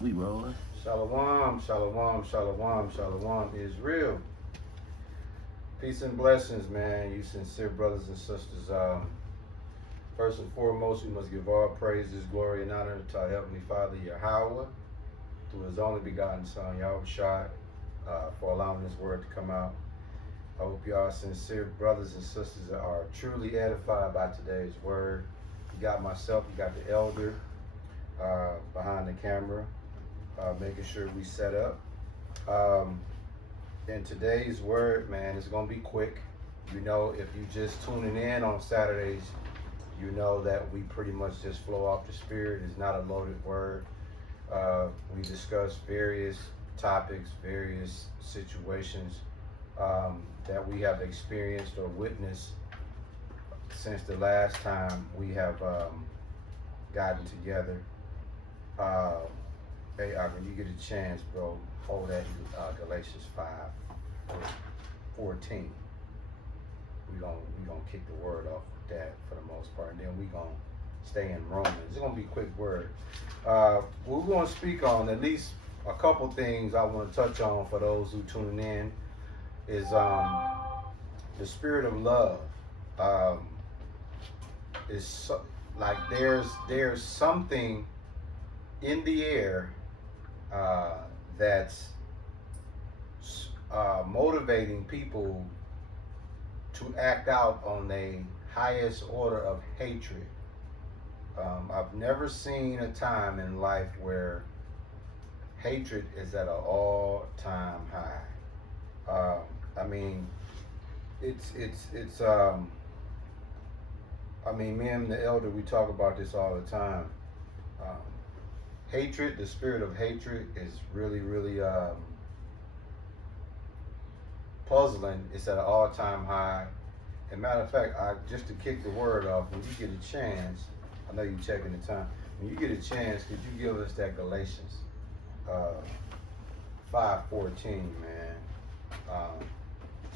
We rolling. Shalom, shalom, shalom, shalom is real. Peace and blessings, man. You sincere brothers and sisters. First and foremost, we must give all praises, glory, and honor to our Heavenly Father, Yahweh, through His only begotten Son, Yahushua, for allowing His word to come out. I hope y'all sincere brothers and sisters are truly edified by today's word. You got myself, you got the elder behind the camera, making sure we set up. In today's word, man, it's going to be quick. You know, if you just tuning in on Saturdays, you know that we pretty much just flow off the Spirit. It's not a loaded word. We discuss various topics, various situations that we have experienced or witnessed since the last time we have gotten together. Hey, when you get a chance, bro, hold that Galatians 5:14. We gonna kick the word off with that for the most part, and then we gonna stay in Romans. It's gonna be a quick word. We're gonna speak on at least a couple things I want to touch on for those who tuning in. Is the spirit of love. Is like there's something in the air that's motivating people to act out on the highest order of hatred. I've never seen a time in life where hatred is at an all-time high. I mean, it's I mean, me and the elder, we talk about this all the time. Hatred, the spirit of hatred is really, really puzzling. It's at an all-time high. And matter of fact, just to kick the word off, when you get a chance, I know you're checking the time. When you get a chance, could you give us that Galatians 5:14, man?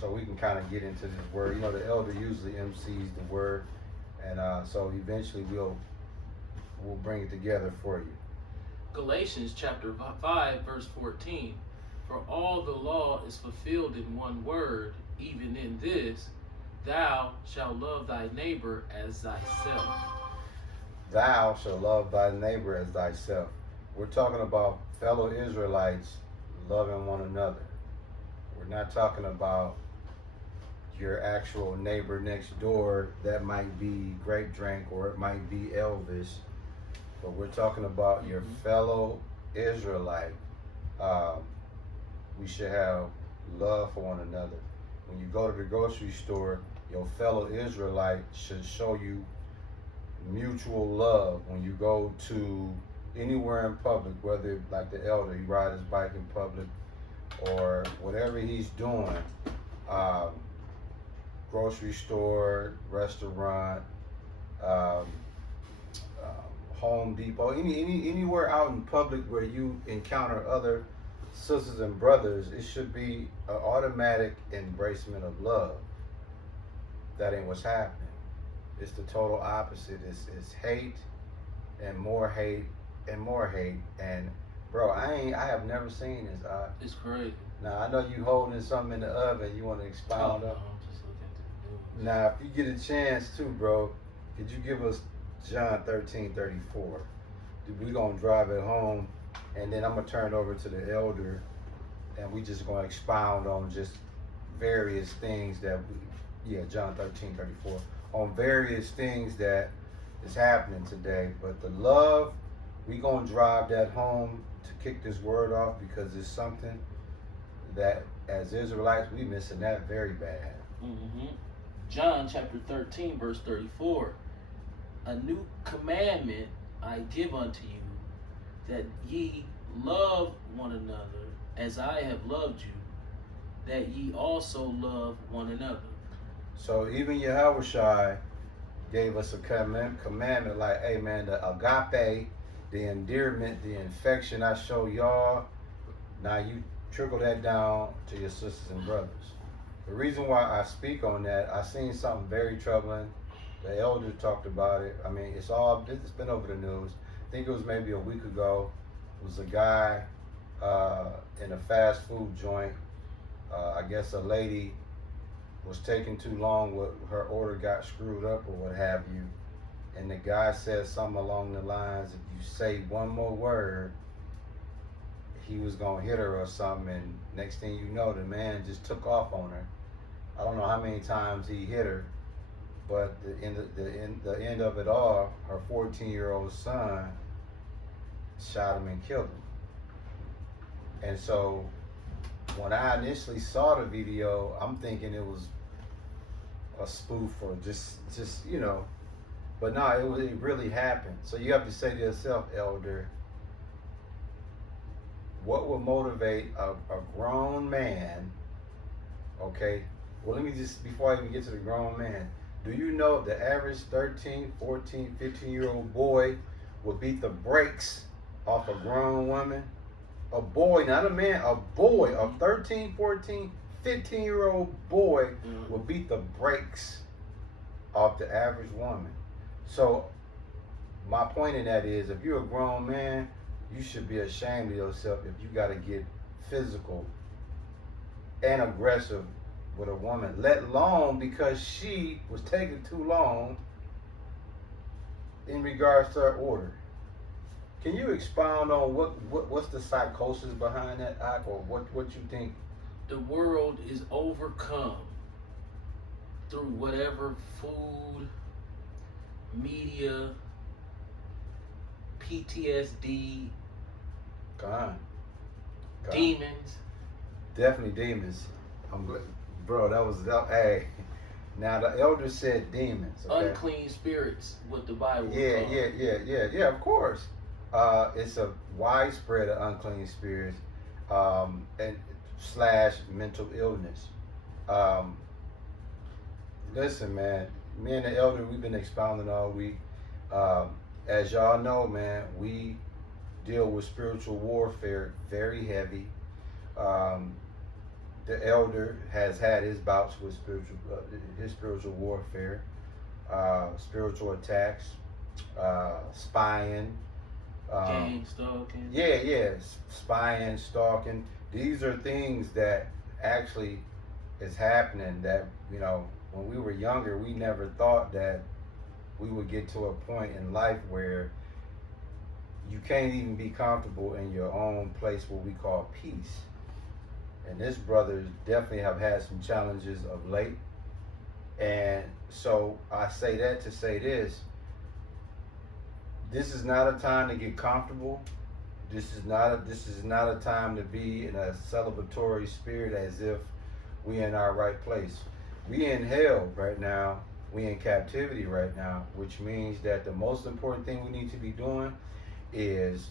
So we can kind of get into this word. You know, the elder usually MCs the word, and so eventually we'll bring it together for you. Galatians chapter 5, verse 14. For all the law is fulfilled in one word, even in this, thou shalt love thy neighbor as thyself. Thou shalt love thy neighbor as thyself. We're talking about fellow Israelites loving one another. We're not talking about your actual neighbor next door that might be Grape Drink or it might be Elvis. But we're talking about your fellow Israelite. We should have love for one another. When you go to the grocery store, your fellow Israelite should show you mutual love. When you go to anywhere in public, whether like the elder, he ride his bike in public or whatever he's doing, grocery store, restaurant, Home Depot, anywhere out in public where you encounter other sisters and brothers, it should be an automatic embracement of love. That ain't what's happening. It's the total opposite. It's hate and more hate and more hate. And bro, I have never seen this. It's crazy. Now I know you holding something in the oven. You want to expound up. Just look at the news. Now, if you get a chance too, bro, could you give us John 13:34? We're going to drive it home, and then I'm going to turn it over to the elder, and we just going to expound on just various things that, John 13:34, on various things that is happening today. But the love, we going to drive that home to kick this word off because it's something that, as Israelites, we missing that very bad. John chapter 13, verse 34. A new commandment I give unto you, that ye love one another as I have loved you, that ye also love one another. So even Yahushua gave us a commandment like, hey man, the agape, the endearment, the affection I show y'all, now you trickle that down to your sisters and brothers. The reason why I speak on that, I seen something very troubling. The elder talked about it. I mean, it's been over the news. I think it was maybe a week ago was a guy in a fast food joint. I guess a lady was taking too long, her order got screwed up or what have you. And the guy said something along the lines, if you say one more word, he was gonna hit her or something. And next thing you know, the man just took off on her. I don't know how many times he hit her, but the end of it all, her 14-year-old son shot him and killed him. And so when I initially saw the video, I'm thinking it was a spoof or just you know, but no, it really happened. So you have to say to yourself, elder, what would motivate a grown man? Okay, well, let me just, before I even get to the grown man, do you know the average 13, 14, 15-year-old boy will beat the brakes off a grown woman? A boy, not a man, a boy, a 13, 14, 15-year-old boy will beat the brakes off the average woman. So my point in that is, if you're a grown man, you should be ashamed of yourself if you got to get physical and aggressive with a woman, let alone because she was taking too long in regards to her order. Can you expound on what's the psychosis behind that act, or what you think? The world is overcome through whatever food, media, PTSD, God. demons. Definitely demons. I'm glad, bro. Hey, now the elder said demons. Okay? Unclean spirits, what the Bible calls. Yeah. Of course, it's a widespread of unclean spirits, and / mental illness. Listen, man. Me and the elder, we've been expounding all week. As y'all know, man, we deal with spiritual warfare very heavy. The elder has had his bouts with spiritual warfare, spiritual attacks, spying, Gang stalking. Yeah, spying, stalking. These are things that actually is happening that, you know, when we were younger, we never thought that we would get to a point in life where you can't even be comfortable in your own place, what we call peace. And this brother definitely have had some challenges of late. And so I say that to say this. This is not a time to get comfortable. This is not a time to be in a celebratory spirit as if we in our right place. We in hell right now. We in captivity right now, which means that the most important thing we need to be doing is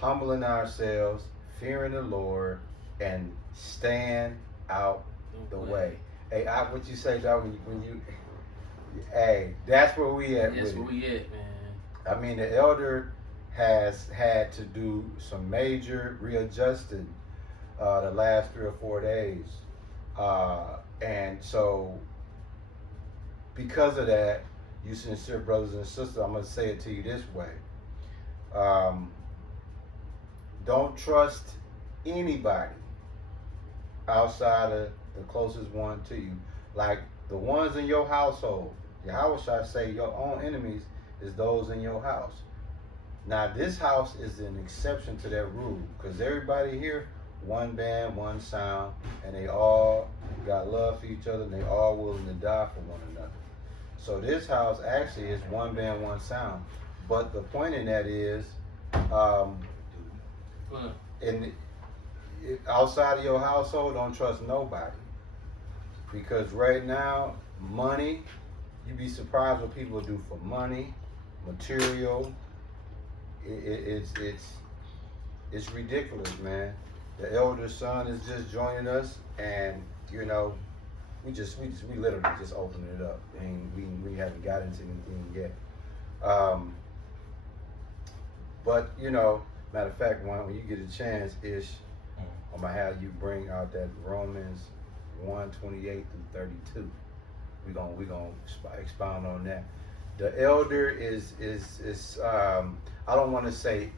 humbling ourselves, fearing the Lord, and stand out the way. Hey, what you say, dog, when you hey, that's where we at. That's where we at, man. I mean, the elder has had to do some major readjusting the last 3 or 4 days. And so because of that, you sincere brothers and sisters, I'm going to say it to you this way. Don't trust anybody outside of the closest one to you. Like the ones in your household. Yahweh shall say your own enemies is those in your house. Now this house is an exception to that rule, because everybody here, one band, one sound, and they all got love for each other, and they all willing to die for one another. So this house actually is one band, one sound. But the point in that is, outside of your household, don't trust nobody. Because right now, money, you'd be surprised what people do for money, material. It's ridiculous, man. The elder son is just joining us, and you know, we literally just opened it up, and we haven't got into anything yet. But you know, matter of fact, when you get a chance, Ish, I'm gonna have you bring out that Romans 1:28 through 32. We're gonna expound on that. The elder is I don't want to say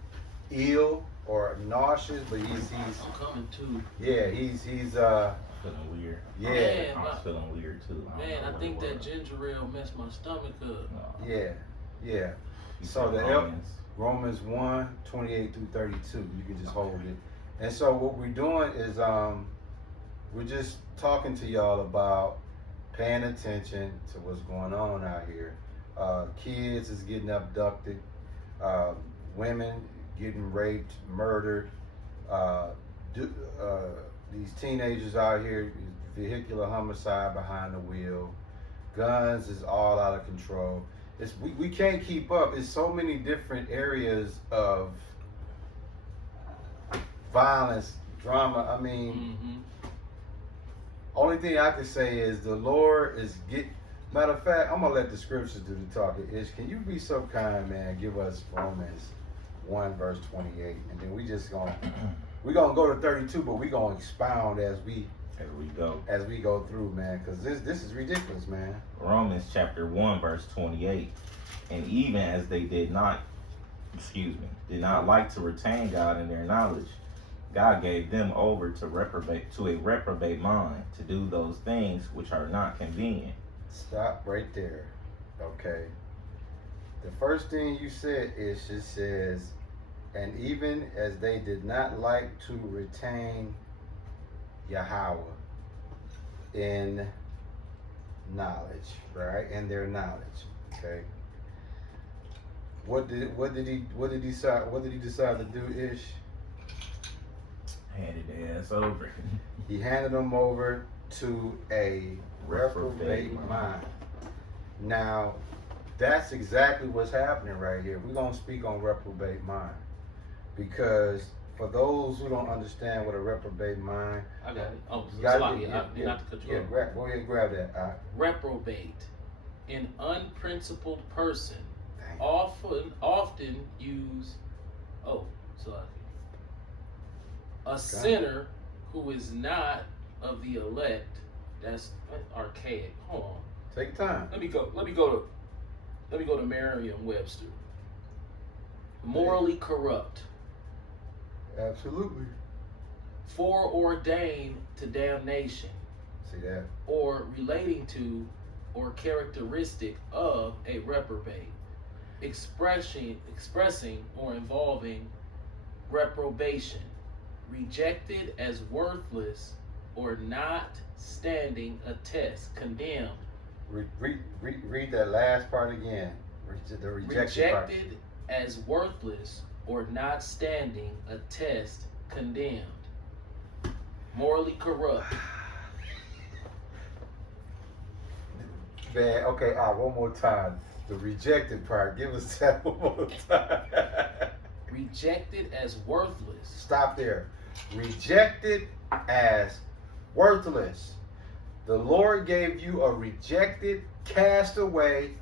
ill, or nauseous, but he's I'm coming too. yeah, he's Feeling weird. yeah, Man, I was feeling weird too. man, don't know I what think it that was. ginger ale messed my stomach up. No. yeah, yeah. You So said the Romans. Romans 1, 28 through 32. You can just hold it. And so what we're doing is we're just talking to y'all about paying attention to what's going on out here. Kids is getting abducted, women getting raped, murdered, these teenagers out here, vehicular homicide behind the wheel, guns is all out of control. We can't keep up. It's so many different areas of violence, drama. I mean, Mm-hmm. only thing I can say is the Lord is Matter of fact, I'm gonna let the scriptures do the talking. Can you be so kind, man? Give us Romans 1 verse 28, and then we're gonna go to 32, but we're gonna expound as we go through, man, because this is ridiculous, man. Romans chapter 1 verse 28. And even as they did not like to retain God in their knowledge, God gave them over to a reprobate mind to do those things which are not convenient. Stop right there. Okay. The first thing you said is, it says, and even as they did not like to retain Yahweh in knowledge, right? In their knowledge. Okay. What did he decide to do, Ish? Handed the ass over. He handed them over to a reprobate mind. Now, that's exactly what's happening right here. We're going to speak on reprobate mind. Because for those who don't understand what a reprobate mind... I got it. Oh, You got sorry, it? not to cut you off. Go ahead and grab that. Reprobate, an unprincipled person, Dang. often use, a sinner who is not of the elect. That's archaic. Hold on. Take time. Let me go to Merriam-Webster. Morally corrupt, Absolutely. foreordained to damnation, See that? or relating to or characteristic of a reprobate, expressing or involving reprobation, rejected as worthless or not standing a test, condemned. Read that last part again. The rejected part. Rejected as worthless or not standing a test, condemned. Morally corrupt. Man, okay, one more time. The rejected part. Give us that one more time. Rejected as worthless. Stop there. Rejected as worthless. The Lord gave you a rejected, cast away,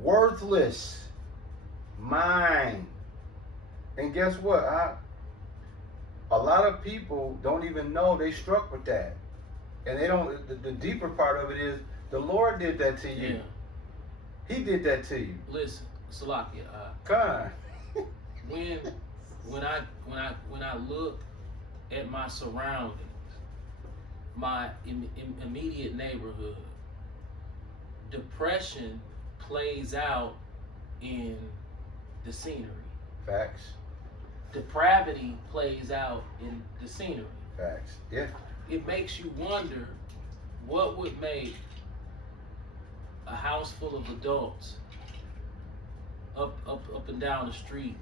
worthless mind. And guess what? A lot of people don't even know they struck with that. And they don't, the deeper part of it is, the Lord did that to you. Yeah. He did that to you. Listen, Salakia, Kind. when I look at my surroundings, my immediate neighborhood, depression plays out in the scenery. Facts. Depravity plays out in the scenery. Facts. Yeah. It makes you wonder what would make a house full of adults up and down the street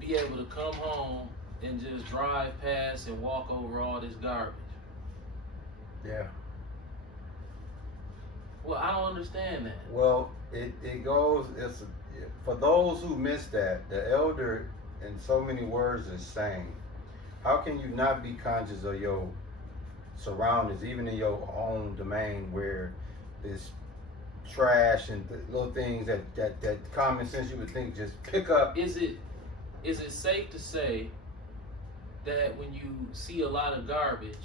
be able to come home and just drive past and walk over all this garbage. Yeah. Well, I don't understand that. Well, it goes, for those who miss that, the elder in so many words is saying, how can you not be conscious of your surroundings, even in your own domain, where there's trash and little things that common sense you would think just pick up. Is it safe to say that when you see a lot of garbage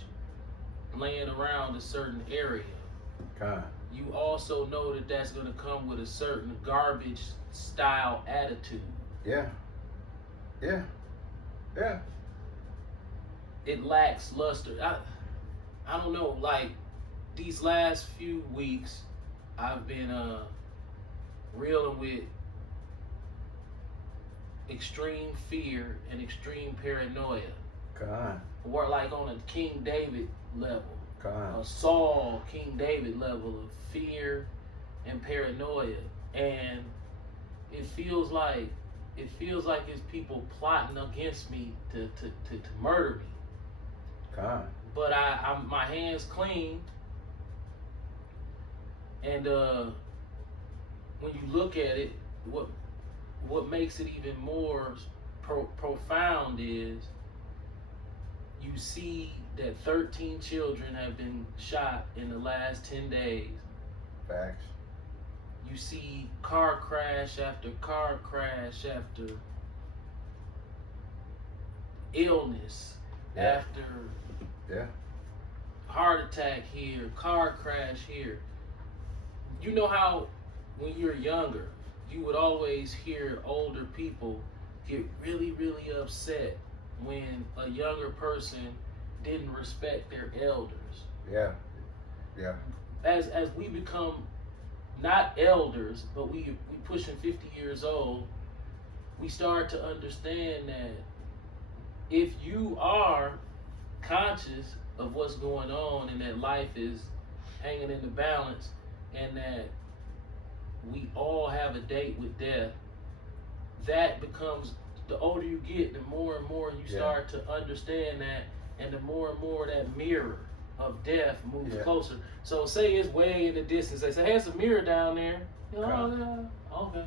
laying around a certain area, you also know that that's going to come with a certain garbage style attitude? Yeah. Yeah. It lacks luster. I don't know, like these last few weeks I've been reeling with extreme fear and extreme paranoia. Con. Or like on a King David level. Con. A Saul King David level of fear and paranoia. And it feels like it's people plotting against me to murder me. Con. But I'm my hands clean, and when you look at it, what makes it even more profound is you see that 13 children have been shot in the last 10 days. Facts. You see car crash after car crash after illness, Yeah. after Yeah. heart attack here, car crash here. You know how when you're younger, you would always hear older people get really, really upset when a younger person didn't respect their elders. Yeah. Yeah. As we become not elders, but we pushing 50 years old, we start to understand that if you are conscious of what's going on and that life is hanging in the balance and that we all have a date with death, that becomes, the older you get, the more and more you start to understand that, and the more and more that mirror of death moves closer. So say it's way in the distance. They say, hey, it's a mirror down there. You know, okay.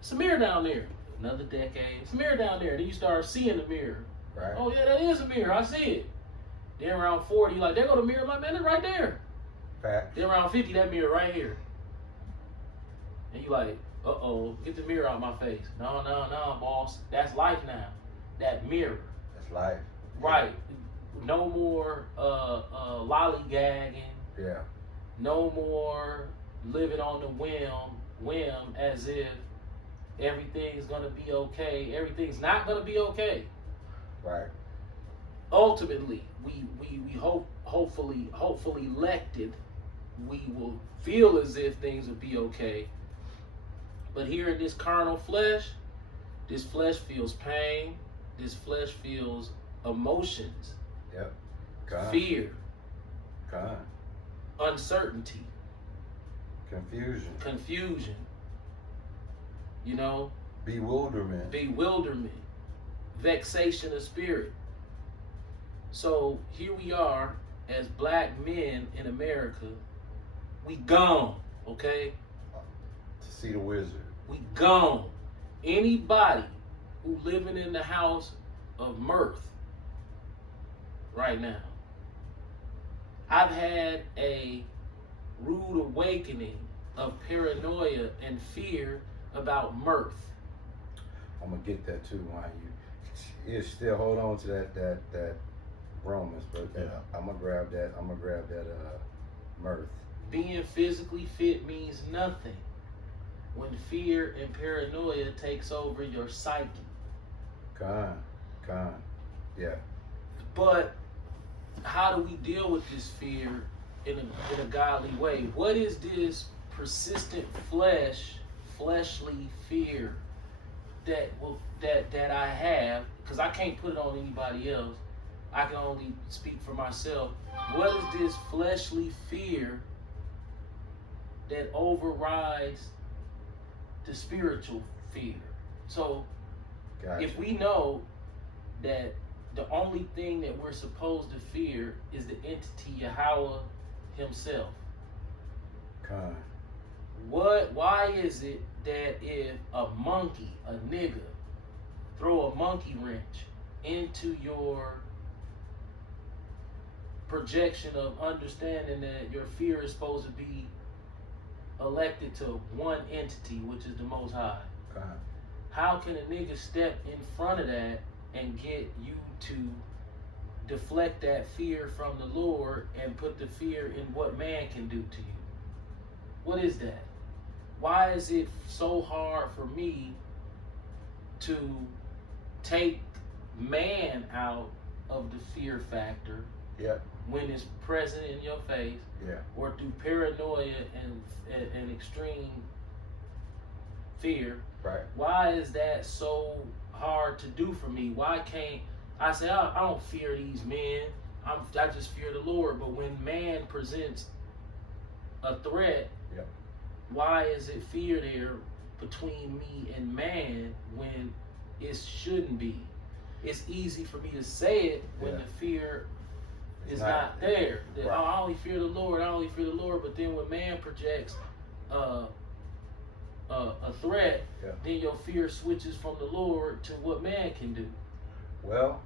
It's a mirror down there. Another decade. It's a mirror down there. Then you start seeing the mirror. Right. Oh yeah, that is a mirror. I see it. Then around 40, like, there go the mirror. I'm like, man, it's right there. Fact. Then around 50, that mirror right here. And you like, uh-oh, get the mirror out my face. No, boss. That's life now. That mirror. That's life. Right. No more lollygagging. Yeah. No more living on the whim as if everything's gonna be okay. Everything's not gonna be okay. Right. Ultimately, we hopefully elected, we will feel as if things will be okay. But here in this carnal flesh, this flesh feels pain. This flesh feels emotions. Yep. Con. Fear. Con. Uncertainty. Confusion. You know? Bewilderment. Vexation of spirit. So here we are as black men in America. We gone, okay? To see the wizard. We gone. Anybody who living in the house of mirth right now, I've had a rude awakening of paranoia and fear about mirth. I'm gonna get that too. Why you still hold on to that Romans, but I'm gonna grab that. Mirth. Being physically fit means nothing when fear and paranoia takes over your psyche. Con. Yeah. But how do we deal with this fear in a godly way? What is this persistent fleshly fear that I have? Because I can't put it on anybody else. I can only speak for myself. What is this fleshly fear that overrides the spiritual fear? So Gotcha. if we know that the only thing that we're supposed to fear is the entity Yahweh himself, Con. why is it that if a monkey, a nigga, throw a monkey wrench into your projection of understanding that your fear is supposed to be elected to one entity, which is the Most High? Con. How can a nigga step in front of that and get you to deflect that fear from the Lord and put the fear in what man can do to you? What is that? Why is it so hard for me to take man out of the fear factor Yep. when it's present in your face, Yeah. or through paranoia and extreme fear. Right. Why is that so hard to do for me? Why can't I say I don't fear these men? I just fear the Lord. But when man presents a threat, Yep. why is it fear there between me and man when it shouldn't be? It's easy for me to say it when Yeah. the fear It's is not- not there. That, Right. oh, I only fear the Lord. I only fear the Lord. But then when man projects a threat, Yeah. then your fear switches from the Lord to what man can do. Well,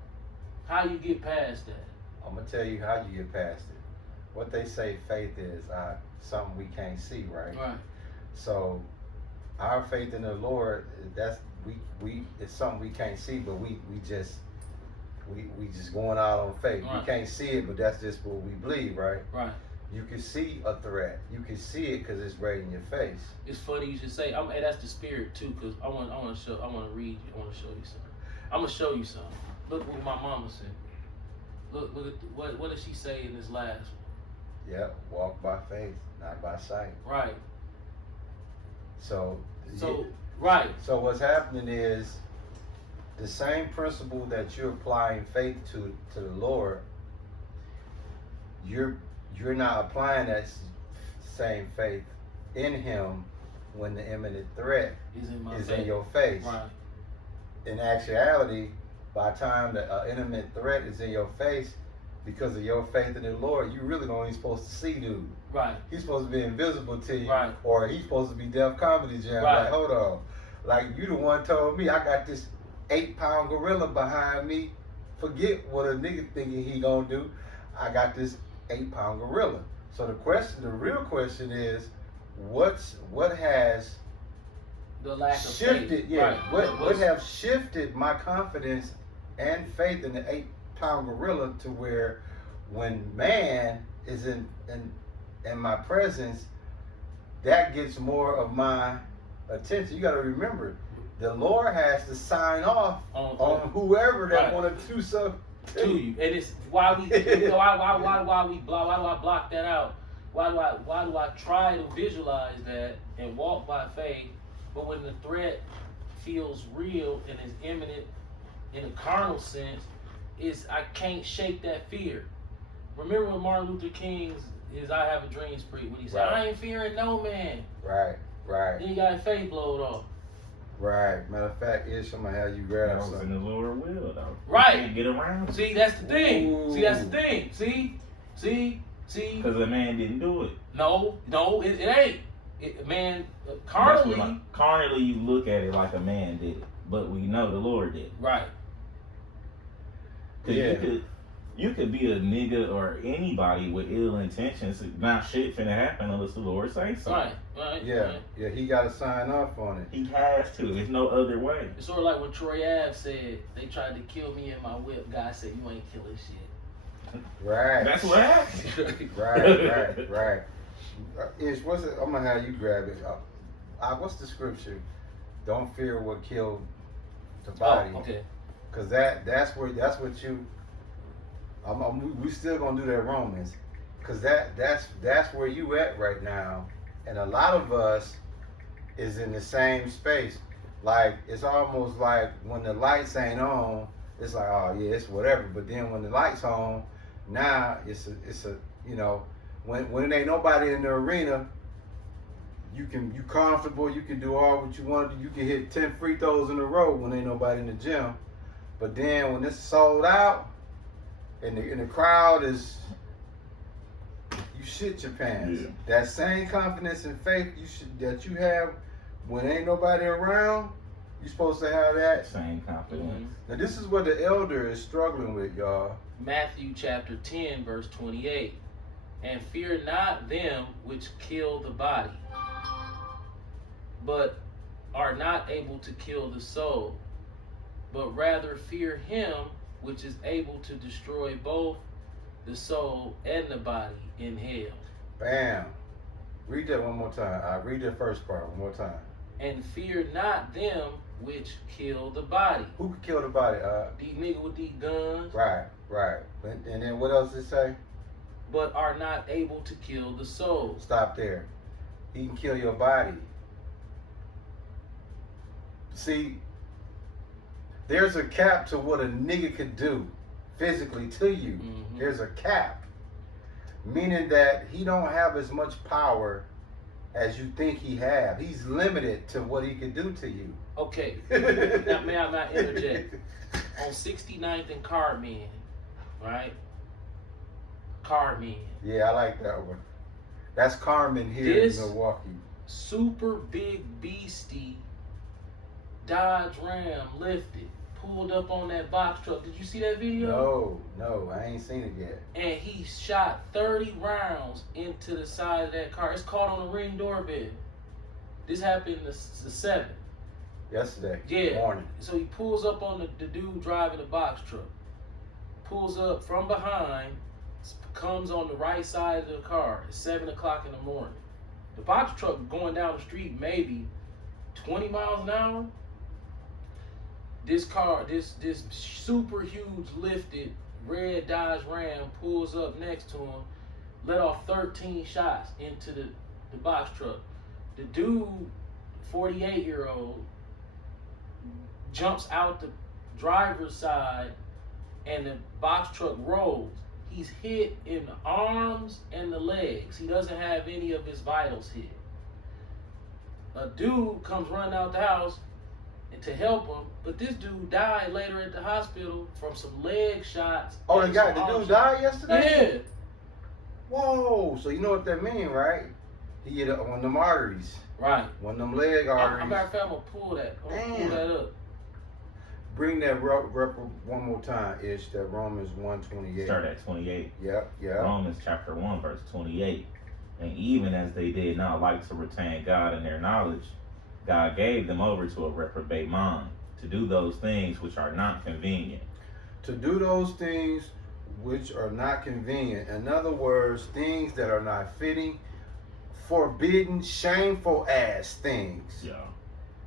How you get past that? I'm gonna tell you how you get past it. What they say faith is something we can't see, right? Right. So our faith in the Lord, that's we it's something we can't see, but we just going out on faith. Right. We can't see it, but that's just what we believe, right? Right. You can see a threat. You can see it because it's right in your face. It's funny you should say. Hey, that's the spirit too, because I want to read you. I want to show you something. I'm gonna show you something. Look what my mama said. Look at what did she say in this last one? Yep. Walk by faith, not by sight. Right. So Right. So what's happening is the same principle that you're applying faith to the Lord, you're not applying that same faith in Him when the imminent threat Is in my is face. in your face. Right. In actuality, by the time the imminent threat is in your face, because of your faith in the Lord, you really don't even supposed to see dude. Right. He's supposed to be invisible to you, Right. or he's supposed to be Def Comedy Jam. Right. Like, hold on, like you the one told me I got this 8-pound gorilla behind me. Forget what a nigga thinking he gonna do. I got this 8-pound gorilla. So the real question is, what has The lack of shifted? faith. Yeah, Right. what have shifted my confidence and faith in the 8-pound gorilla to where when man is in my presence, that gets more of my attention. You got to remember, the Lord has to sign off on whoever that Right. want to do something to you, and it's why we why do I block that out? Why do I try to visualize that and walk by faith, but when the threat feels real and is imminent in a carnal sense, I can't shake that fear. Remember when Martin Luther King's "I Have a Dream" spree, when he said, Right. "I ain't fearing no man." Right. Then he got his faith blowed off. Right. Matter of fact, I'm gonna have you That grab was in something. the Lord will, though. Right. You can't get around it. See, that's the thing. Ooh. See, that's the thing. See. Because the man didn't do it. No, it ain't. Man, That's carnally, what carnally, you look at it like a man did it, but we know the Lord did it. right? Cause Yeah. you could be a nigga or anybody with ill intentions. Not shit finna happen unless the Lord say so. Right. Yeah. Right. Yeah. He got to sign off on it. He has to. There's no other way. It's sort of like when Troy Ave said they tried to kill me in my whip. God said, "You ain't killing shit." Right. That's what happened. Right. What's it? I'm gonna have you grab it. What's the scripture? Don't fear what killed the body. Oh, okay. Cause that's what you. We still gonna do that Romans, cause that's where you at right now, and a lot of us is in the same space. Like it's almost like when the lights ain't on, it's like, oh yeah, it's whatever. But then when the lights on, now it's a when it ain't nobody in the arena, you comfortable, you can do all what you want to do. You can hit 10 free throws in a row when ain't nobody in the gym. But then when it's sold out and the crowd is, you shit your pants. Yeah. That same confidence and faith that you have when ain't nobody around, you're supposed to have that. Same confidence. Now this is what the elder is struggling with, y'all. Matthew chapter 10, verse 28. And fear not them which kill the body, but are not able to kill the soul, but rather fear him which is able to destroy both the soul and the body in hell. Bam. Read that one more time. I read the first part one more time. And fear not them which kill the body. Who could kill the body? These niggas with these guns, Right. And then what else did it say? but are not able to kill the soul. Stop there. He can kill your body. See, there's a cap to what a nigga could do physically to you. Mhm. There's a cap. Meaning that he don't have as much power as you think he have. He's limited to what he could do to you. Okay, now may I not interject? On 69th and Carmen, right? Carmen. Yeah, I like that one. That's Carmen here This- in Milwaukee. Super big beastie Dodge Ram lifted, pulled up on that box truck. Did you see that video? No, I ain't seen it yet. And he shot 30 rounds into the side of that car. It's caught on the Ring doorbell. This happened the 7th. Yesterday Yeah. morning. So he pulls up on the dude driving the box truck. Pulls up from behind, comes on the right side of the car. It's 7 o'clock in the morning. The box truck going down the street maybe 20 miles an hour. This car, this super huge lifted red Dodge Ram pulls up next to him, let off 13 shots into the box truck. The dude, 48-year-old, jumps out the driver's side and the box truck rolls. He's hit in the arms and the legs. He doesn't have any of his vitals hit. A dude comes running out the house to help him, but this dude died later at the hospital from some leg shots. Oh, and the some dude arm shots. died yesterday? Yeah, Whoa, so you know what that mean, right? He hit one of them arteries. right. One of them leg I'm arteries. matter of fact, I'm gonna pull that. I'm gonna pull Damn. that up. Bring that rep one more time, Ish. That Romans 1:28. Start at 28. Yep. Romans chapter 1, verse 28. And even as they did not like to retain God in their knowledge, God gave them over to a reprobate mind to do those things which are not convenient. To do those things which are not convenient. In other words, things that are not fitting, forbidden, shameful ass things. Yeah.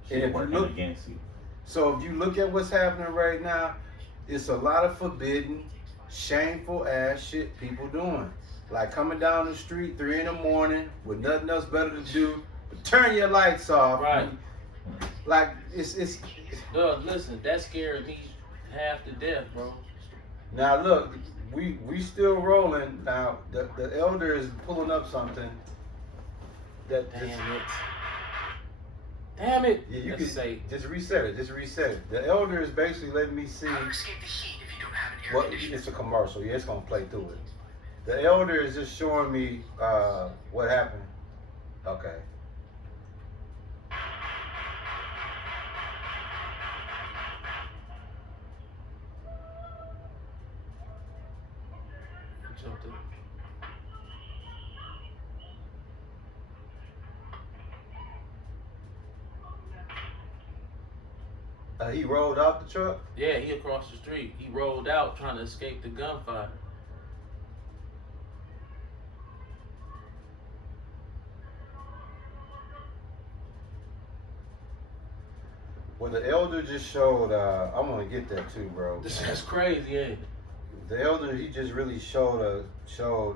And if you Working look- against you. So if you look at what's happening right now, it's a lot of forbidden, shameful ass shit people doing. Like coming down the street 3 in the morning with nothing else better to do, but turn your lights off. Right. Like it's Look, listen, that scared me half to death, bro. now look, we still rolling. Now the elder is pulling up something that Damn just, it. Damn it. yeah, you Let's can say, just reset it. The elder is basically letting me see what it's a commercial. Yeah, it's gonna play through it. The elder is just showing me what happened. Okay. jumped in. He rolled out the truck. Yeah, he across the street. He rolled out trying to escape the gunfire. Well, the elder just showed. I want to get that too, bro. This is crazy, ain't it? The elder, he just really showed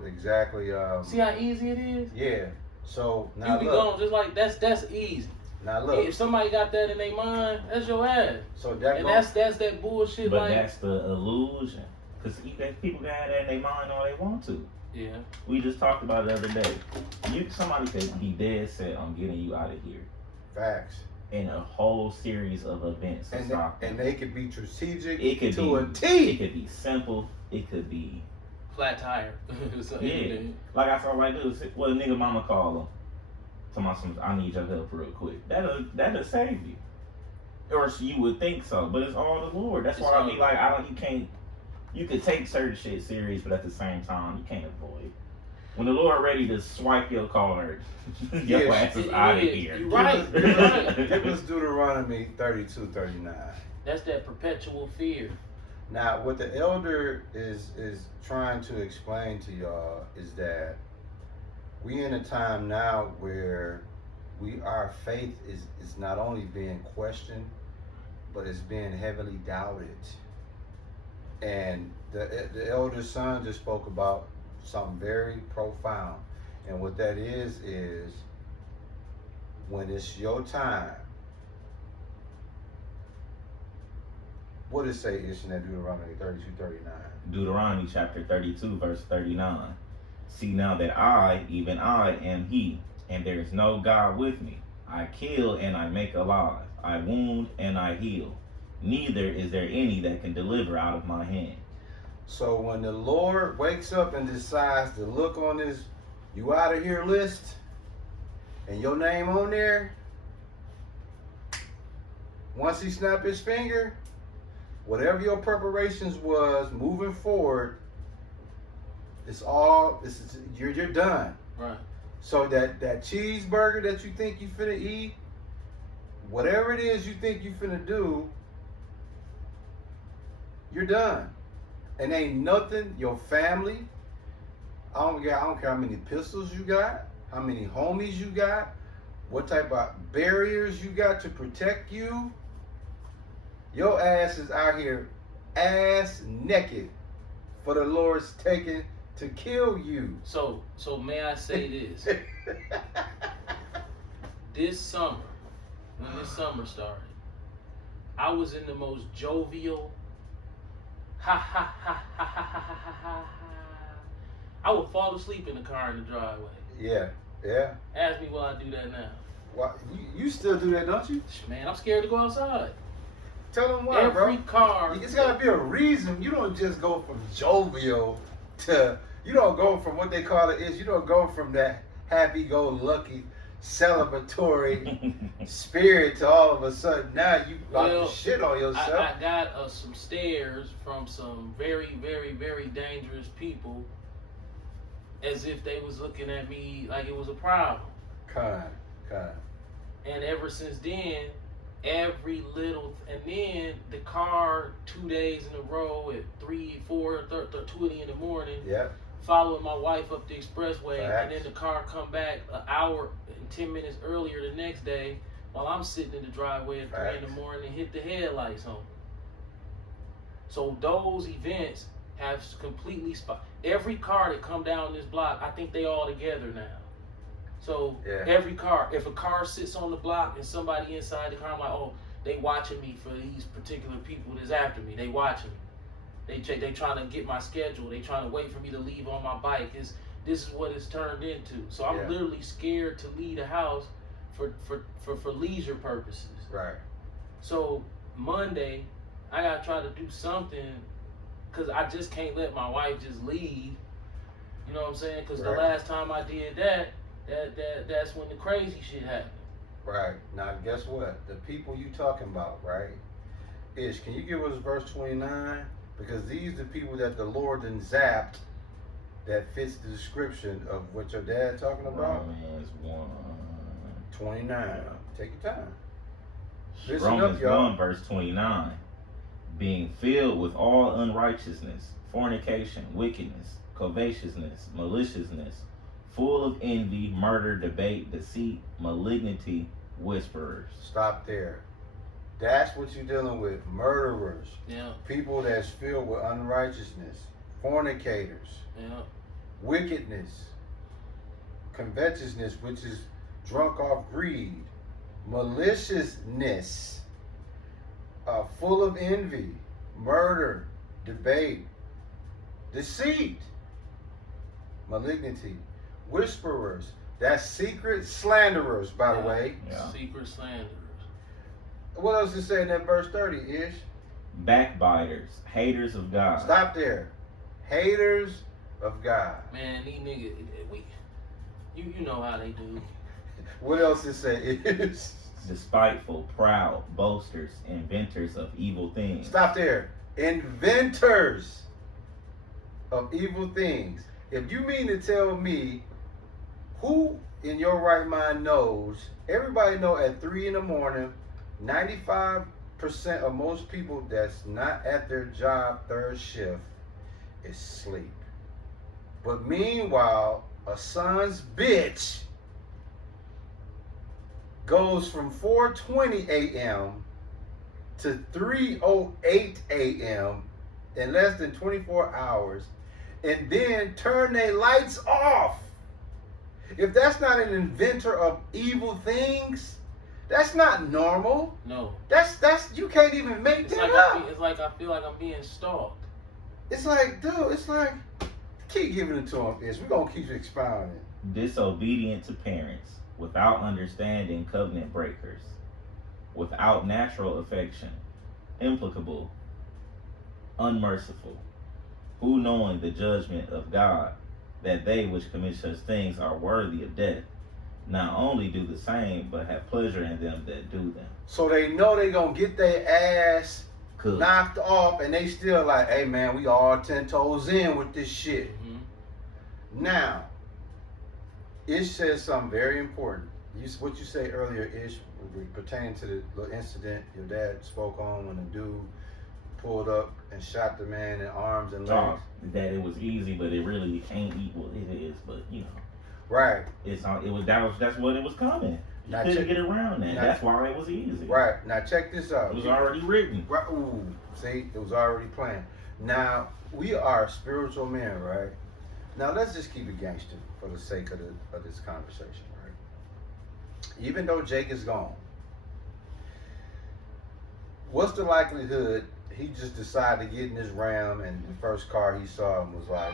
exactly. See how easy it is? Yeah. So You now be look. going just like that's easy. Now look. If somebody got that in their mind, that's your ass. So that And goes. that's that bullshit. But like, that's the illusion. Because people can have that in their mind all they want to. yeah, We just talked about it the other day. Somebody could be dead set on getting you out of here. Facts. In a whole series of events to stop them. And they could be strategic It could to a be T. It could be simple. It could be flat tire. So, Yeah. like I saw right there. What a nigga mama call him. Some I need your help real quick. That'll save you. Or you would think so, but it's all the Lord. That's It's why I all be the like, you can't. You could take certain shit serious, but at the same time, you can't avoid. When the Lord ready to swipe your card, your Yeah, ass is out of here. You right. Give You us, right. give us Deuteronomy 32:39. That's that perpetual fear. Now, what the elder is trying to explain to y'all is that we in a time now where our faith is not only being questioned, but it's being heavily doubted. And the elder son just spoke about something very profound. And what that is when it's your time, what does it say in that Deuteronomy 32:39? Deuteronomy chapter 32, verse 39. See now that I, even I, am he, and there is no God with me. I kill and I make alive. I wound and I heal. Neither is there any that can deliver out of my hand. So when the Lord wakes up and decides to look on this you out of here list and your name on there, once he snap his finger, whatever your preparations was moving forward, you're done. Right. So that cheeseburger that you think you finna eat, whatever it is you think you finna do, you're done. And ain't nothing, your family, I don't care how many pistols you got, how many homies you got, what type of barriers you got to protect you. Your ass is out here ass naked for the Lord's taking to kill you. So may I say this? This summer, when this summer started, I was in the most jovial, ha ha ha ha ha ha ha ha. I would fall asleep in the car in the driveway. Yeah. Ask me why I do that now. Why, you still do that, don't you? Man, I'm scared to go outside. Tell them why, Every bro. car. It's gotta be a reason. You don't just go from jovial to, you don't go from what they call it is, you don't go from that happy-go-lucky, celebratory spirit to all of a sudden now you got the shit on yourself. I got some stares from some very, very, very dangerous people, as if they was looking at me like it was a problem. Kind. And ever since then, every little, and then the car 2 days in a row at 3, 4, 2 in the morning. Yep. Following my wife up the expressway, Facts. and then the car come back an hour and 10 minutes earlier the next day, while I'm sitting in the driveway at 3 in the morning and hit the headlights on. So those events have completely every car that come down this block, I think they all together now. So every car, if a car sits on the block and somebody inside the car, I'm like, oh, they watching me for these particular people that's after me. They watching me. They trying to get my schedule. They trying to wait for me to leave on my bike. This is what it's turned into. So I'm literally scared to leave the house for leisure purposes. Right. So Monday, I gotta try to do something, because I just can't let my wife just leave. You know what I'm saying? Because the last time I did that's when the crazy shit happened. Right. Now guess what? The people you talking about, right? Ish, can you give us verse 29? Because these are the people that the Lord then zapped that fits the description of what your dad talking about. Romans 1. 29. Take your time. Listen Romans up, y'all. 1 verse 29. Being filled with all unrighteousness, fornication, wickedness, covetousness, maliciousness, full of envy, murder, debate, deceit, malignity, whisperers. Stop there. That's what you're dealing with. Murderers. Yeah. People that's filled with unrighteousness. Fornicators. Yeah. Wickedness. Covetousness, which is drunk off greed. Maliciousness. Full of envy. Murder. Debate. Deceit. Malignity. Whisperers. That's secret slanderers, by the way. Yeah. Secret slanderers. What else is it say in that verse 30-ish? Backbiters, haters of God. Stop there. Haters of God. Man, these niggas, you know how they do. What else it say? Despiteful, proud, boasters, inventors of evil things. Stop there. Inventors of evil things. If you mean to tell me who in your right mind knows, everybody know at 3 in the morning, 95% of most people that's not at their job third shift is sleep. But meanwhile, a son's bitch goes from 4:20 a.m. to 3:08 a.m. in less than 24 hours and then turn their lights off. If that's not an inventor of evil things, that's not normal. No. That's you can't even make It's that like up. it's like I feel like I'm being stalked. It's like, dude, it's like, keep giving it to him, Ish. We're going to keep expounding. Disobedient to parents, without understanding, covenant breakers, without natural affection, implacable, unmerciful, who knowing the judgment of God, that they which commit such things are worthy of death, not only do the same, but have pleasure in them that do them. So they know they going to get their ass Cool. knocked off, and they still like, hey, man, we all 10 toes in with this shit. Mm-hmm. Now, Ish says something very important. What you say earlier, Ish, pertaining to the little incident your dad spoke on when the dude pulled up and shot the man in arms and legs. Talk that it was easy, but it really ain't equal. It is, but Right. That's what it was coming. You Now couldn't check- get around that. now- That's why it was easy. Right. Now check this out. It was already written. Right. Ooh. See, it was already planned. Now we are spiritual men, right? Now let's just keep it gangster for the sake of this conversation, right? Even though Jake is gone, what's the likelihood he just decided to get in this Ram and the first car he saw him was like,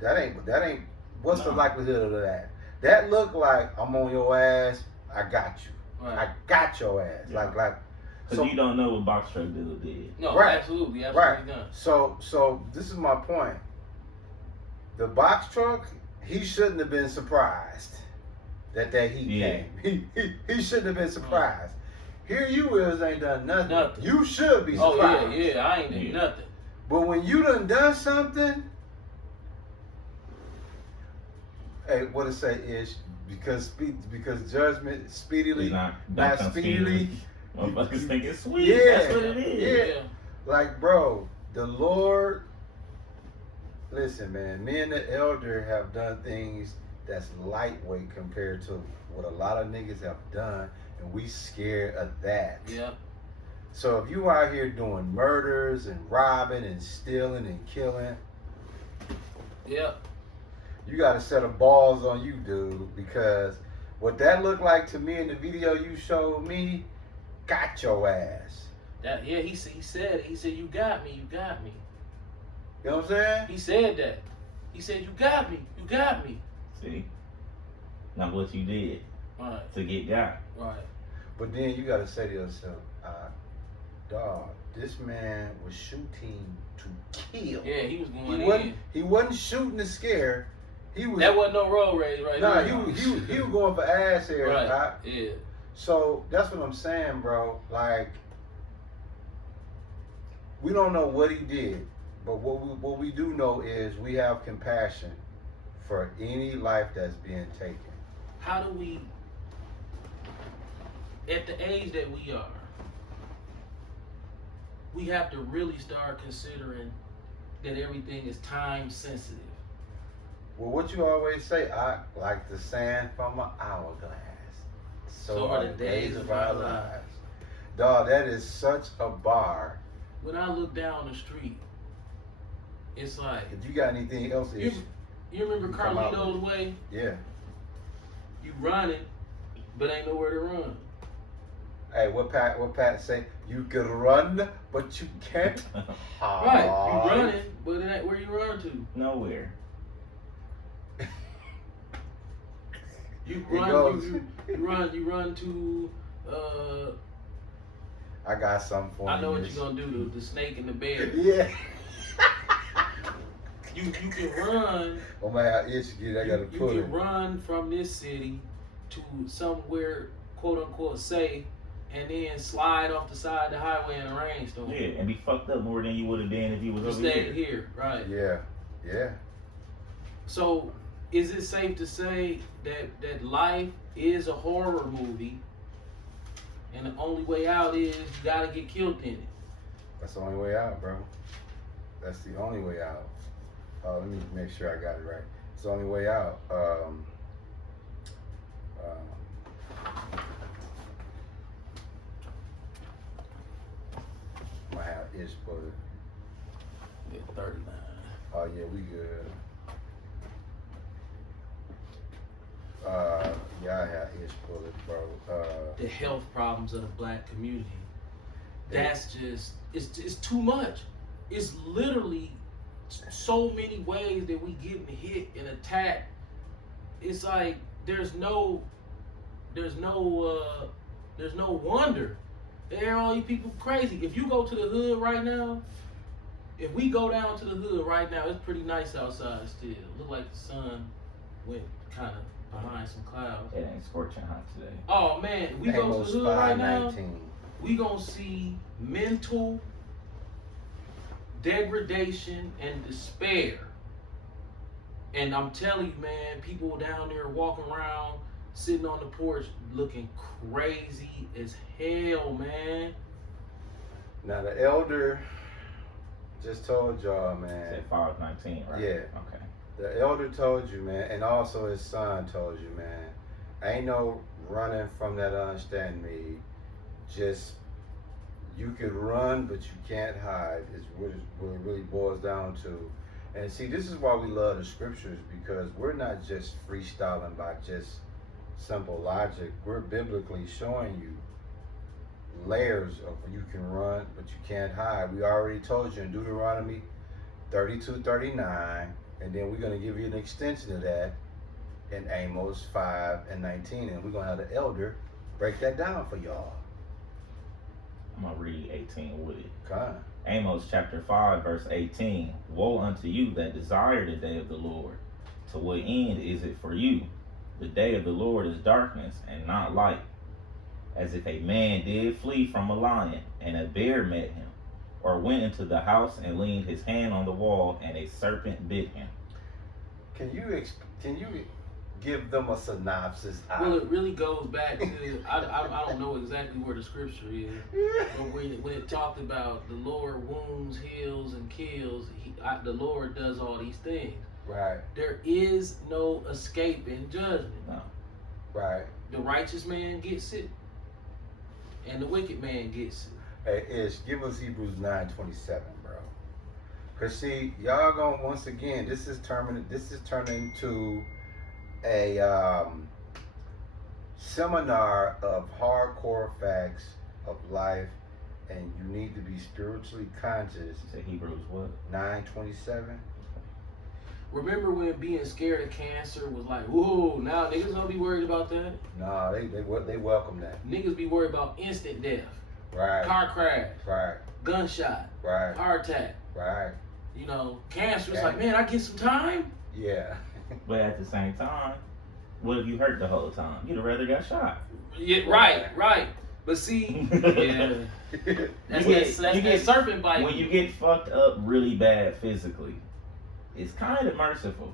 that ain't. What's the No. likelihood of that? That looked like I'm on your ass. I got you. Right. I got your ass. Yeah. Like. Because you don't know what Box Truck Dude did. No, Right. absolutely Right. done. So this is my point. The box truck, he shouldn't have been surprised that heat Yeah. came. He shouldn't have been surprised. Here you is ain't done nothing. Nothing. You should be Oh surprised. yeah, I ain't done Yeah. nothing. But when you done something, hey, what it say is because judgment speedily, It's not don't come speedily. Motherfuckers think it's sweet. Yeah. That's what it is. Yeah. Like, bro, the Lord, listen, man, me and the elder have done things that's lightweight compared to what a lot of niggas have done, and we scared of that. Yeah. So if you out here doing murders and robbing and stealing and killing, Yeah. you got a set of balls on you, dude, because what that looked like to me in the video you showed me, got your ass. He said you got me. You know what I'm saying? He said that. He said you got me. See? Not what you did Right. to get got. Right. But then you gotta say to yourself, dog, this man was shooting to kill. Yeah, he was going He in. wasn't. He wasn't shooting to scare. He was. That wasn't no road rage right Nah, there. he was going for ass hair. Right. Doc. Yeah. So that's what I'm saying, bro. Like, we don't know what he did, but what we do know is we have compassion for any life that's being taken. How do we, at the age that we are, we have to really start considering that everything is time sensitive. Well, what you always say, I like the sand from an hourglass. So are the days of our lives. Dog, that is such a bar. When I look down the street, it's like, If you got anything else, you remember You come out Carlito's Way? yeah. You running, but ain't nowhere to run. Hey, what Pat say? You can run, but you can't hide. Right, you running, but it ain't where you run to. Nowhere. You It run, goes. you run to. I got something for you. I know what Miss. you're gonna do. The snake and the bear. Yeah. You can run. Oh my God, itch again. I gotta You put can it. run from this city to somewhere quote unquote safe, and then slide off the side of the highway in a rainstorm. Yeah, and be fucked up more than you would have been if you was You over stayed here. here, right? Yeah. So, is it safe to say that life is a horror movie, and the only way out is you gotta get killed in it? That's the only way out, bro. That's the only way out. Let me make sure I got it right. It's the only way out. Ish Bullet. Yeah, 39. Oh yeah, we good. Yeah, I have Ish Bullet, bro. The health problems of the black community. That's just, it's too much. It's literally so many ways that we getting hit and attacked. It's like there's no wonder. They're all you people crazy. If you go to the hood right now, if we go down to the hood right now, it's pretty nice outside still. Look like the sun went kind of behind some clouds. It ain't scorching hot today. Oh man, if we go to Amos the hood right now, 519. we gonna see mental degradation and despair. And I'm telling you, man, people down there walking around, sitting on the porch, looking crazy as hell, man. Now the elder just told y'all, It's man. at 519, right? Yeah. Okay. The elder told you, man, and also his son told you, man. Ain't no running from that unstand me. Just you could run, but you can't hide. Is what it really boils down to. And see, this is why we love the scriptures, because we're not just freestyling by just simple logic. We're biblically showing you layers of you can run, but you can't hide. We already told you in Deuteronomy 32:39, and then we're going to give you an extension of that in Amos 5:19, and we're going to have the elder break that down for y'all. I'm going to read 18 with it. Come. Amos chapter 5, verse 18. Woe unto you that desire the day of the Lord. To what end is it for you? The day of the Lord is darkness and not light. As if a man did flee from a lion, and a bear met him, or went into the house and leaned his hand on the wall, and a serpent bit him. Can you give them a synopsis? Well, it really goes back to, I don't know exactly where the scripture is, but when it talked about the Lord wounds, heals, and kills, the Lord does all these things. Right. There is no escaping judgment. No. Right. The righteous man gets it, and the wicked man gets it. Hey, Ish, give us Hebrews 9:27, bro. Cause see, y'all gonna once again, this is turning into a seminar of hardcore facts of life, and you need to be spiritually conscious. Say Hebrews what? 9:27. Remember when being scared of cancer was like, whoa, now niggas don't be worried about that. No, they welcome that. Niggas be worried about instant death, Right. car crash, Right. gunshot, Right. heart attack. Right. You know, cancer. It's Yeah. like, man, I get some time. Yeah. But at the same time, what if you hurt the whole time? You'd have rather got shot. Yeah, right. But see, yeah, that's You that get- serpent bite. When you get fucked up really bad physically, it's kind of merciful.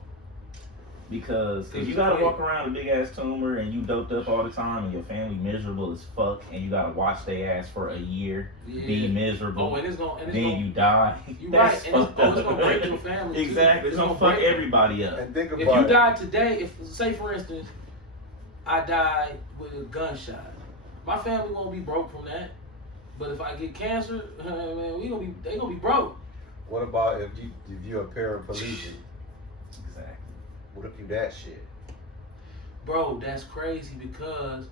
Because if you gotta walk around a big ass tumor and you doped up all the time and your family miserable as fuck and you gotta watch their ass for a year, be miserable, Oh, and it's gonna, then you die. You That's right, and it's fucked gonna break up. your family. too. Exactly, it's gonna fuck break- everybody up. And think If about you it. died today, if say for instance, I died with a gunshot, my family won't be broke from that. But if I get cancer, man, they gonna be broke. What about if you're a paraplegic? Exactly. What if you that shit? Bro, that's crazy because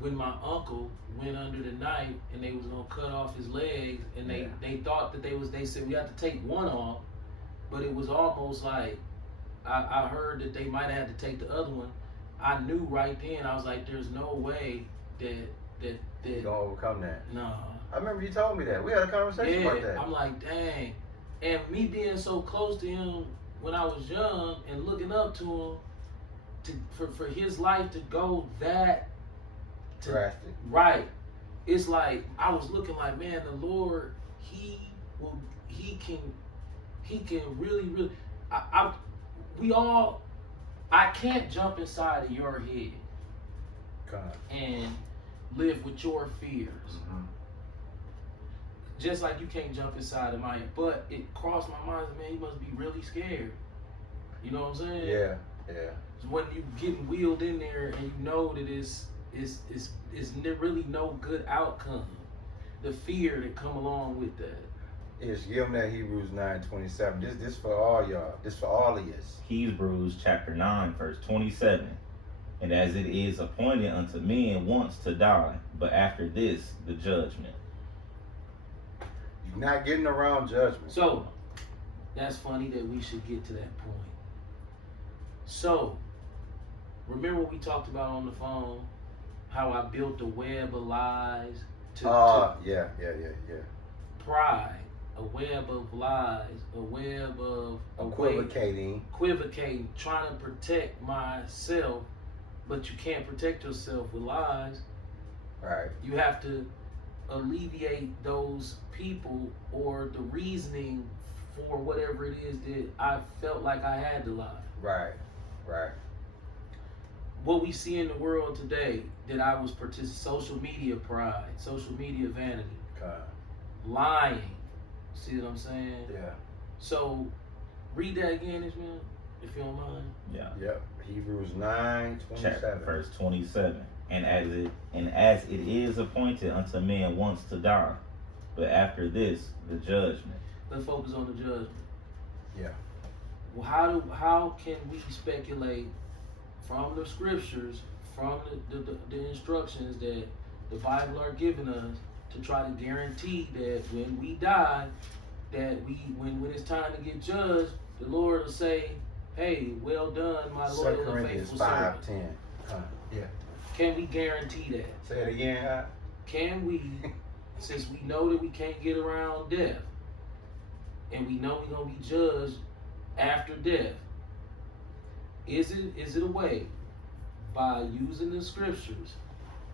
when my uncle went under the knife and they was gonna cut off his legs and they thought that they said we have to take one off, but it was almost like I heard that they might have had to take the other one. I knew right then, I was like, there's no way that You gonna overcome that? no. I remember you told me that. We had a conversation about that. I'm like, dang. And me being so close to him when I was young and looking up to him, for his life to go that Drastic. right. It's like I was looking like, man, the Lord, he can really I can't jump inside of your head Come. and live with your fears. Mm-hmm. Just like you can't jump inside of mine. But it crossed my mind, man, you must be really scared. You know what I'm saying? Yeah. When you getting wheeled in there and you know that it's really no good outcome. the fear that come along with that. Yes, give them that Hebrews 9:27. This for all y'all. This for all of us. Hebrews chapter 9, verse 27. And as it is appointed unto men once to die, but after this, the judgment. You're not getting around judgment. So, that's funny that we should get to that point. So, remember what we talked about on the phone? How I built a web of lies to Yeah. pride, a web of lies, a web of equivocating, trying to protect myself, but you can't protect yourself with lies. Right. You have to alleviate those people or the reasoning for whatever it is that I felt like I had to lie. Right. What we see in the world today, that I was social media pride, social media vanity, lying. See what I'm saying? Yeah. So, read that again, Ishmael, if you don't mind. Yeah. Yep. Hebrews 9:27. Chapter, verse 27. And as it is appointed unto men once to die, but after this, the judgment. Let's focus on the judgment. Yeah. Well, how can we speculate from the scriptures, from the instructions that the Bible are giving us to try to guarantee that when we die, that when it's time to get judged, the Lord will say, "Hey, well done, my 2 loyal and Corinthians faithful servant." 5:10. Yeah. Can we guarantee that? Say it again, huh? Can we, since we know that we can't get around death, and we know we're gonna be judged after death, is it a way, by using the scriptures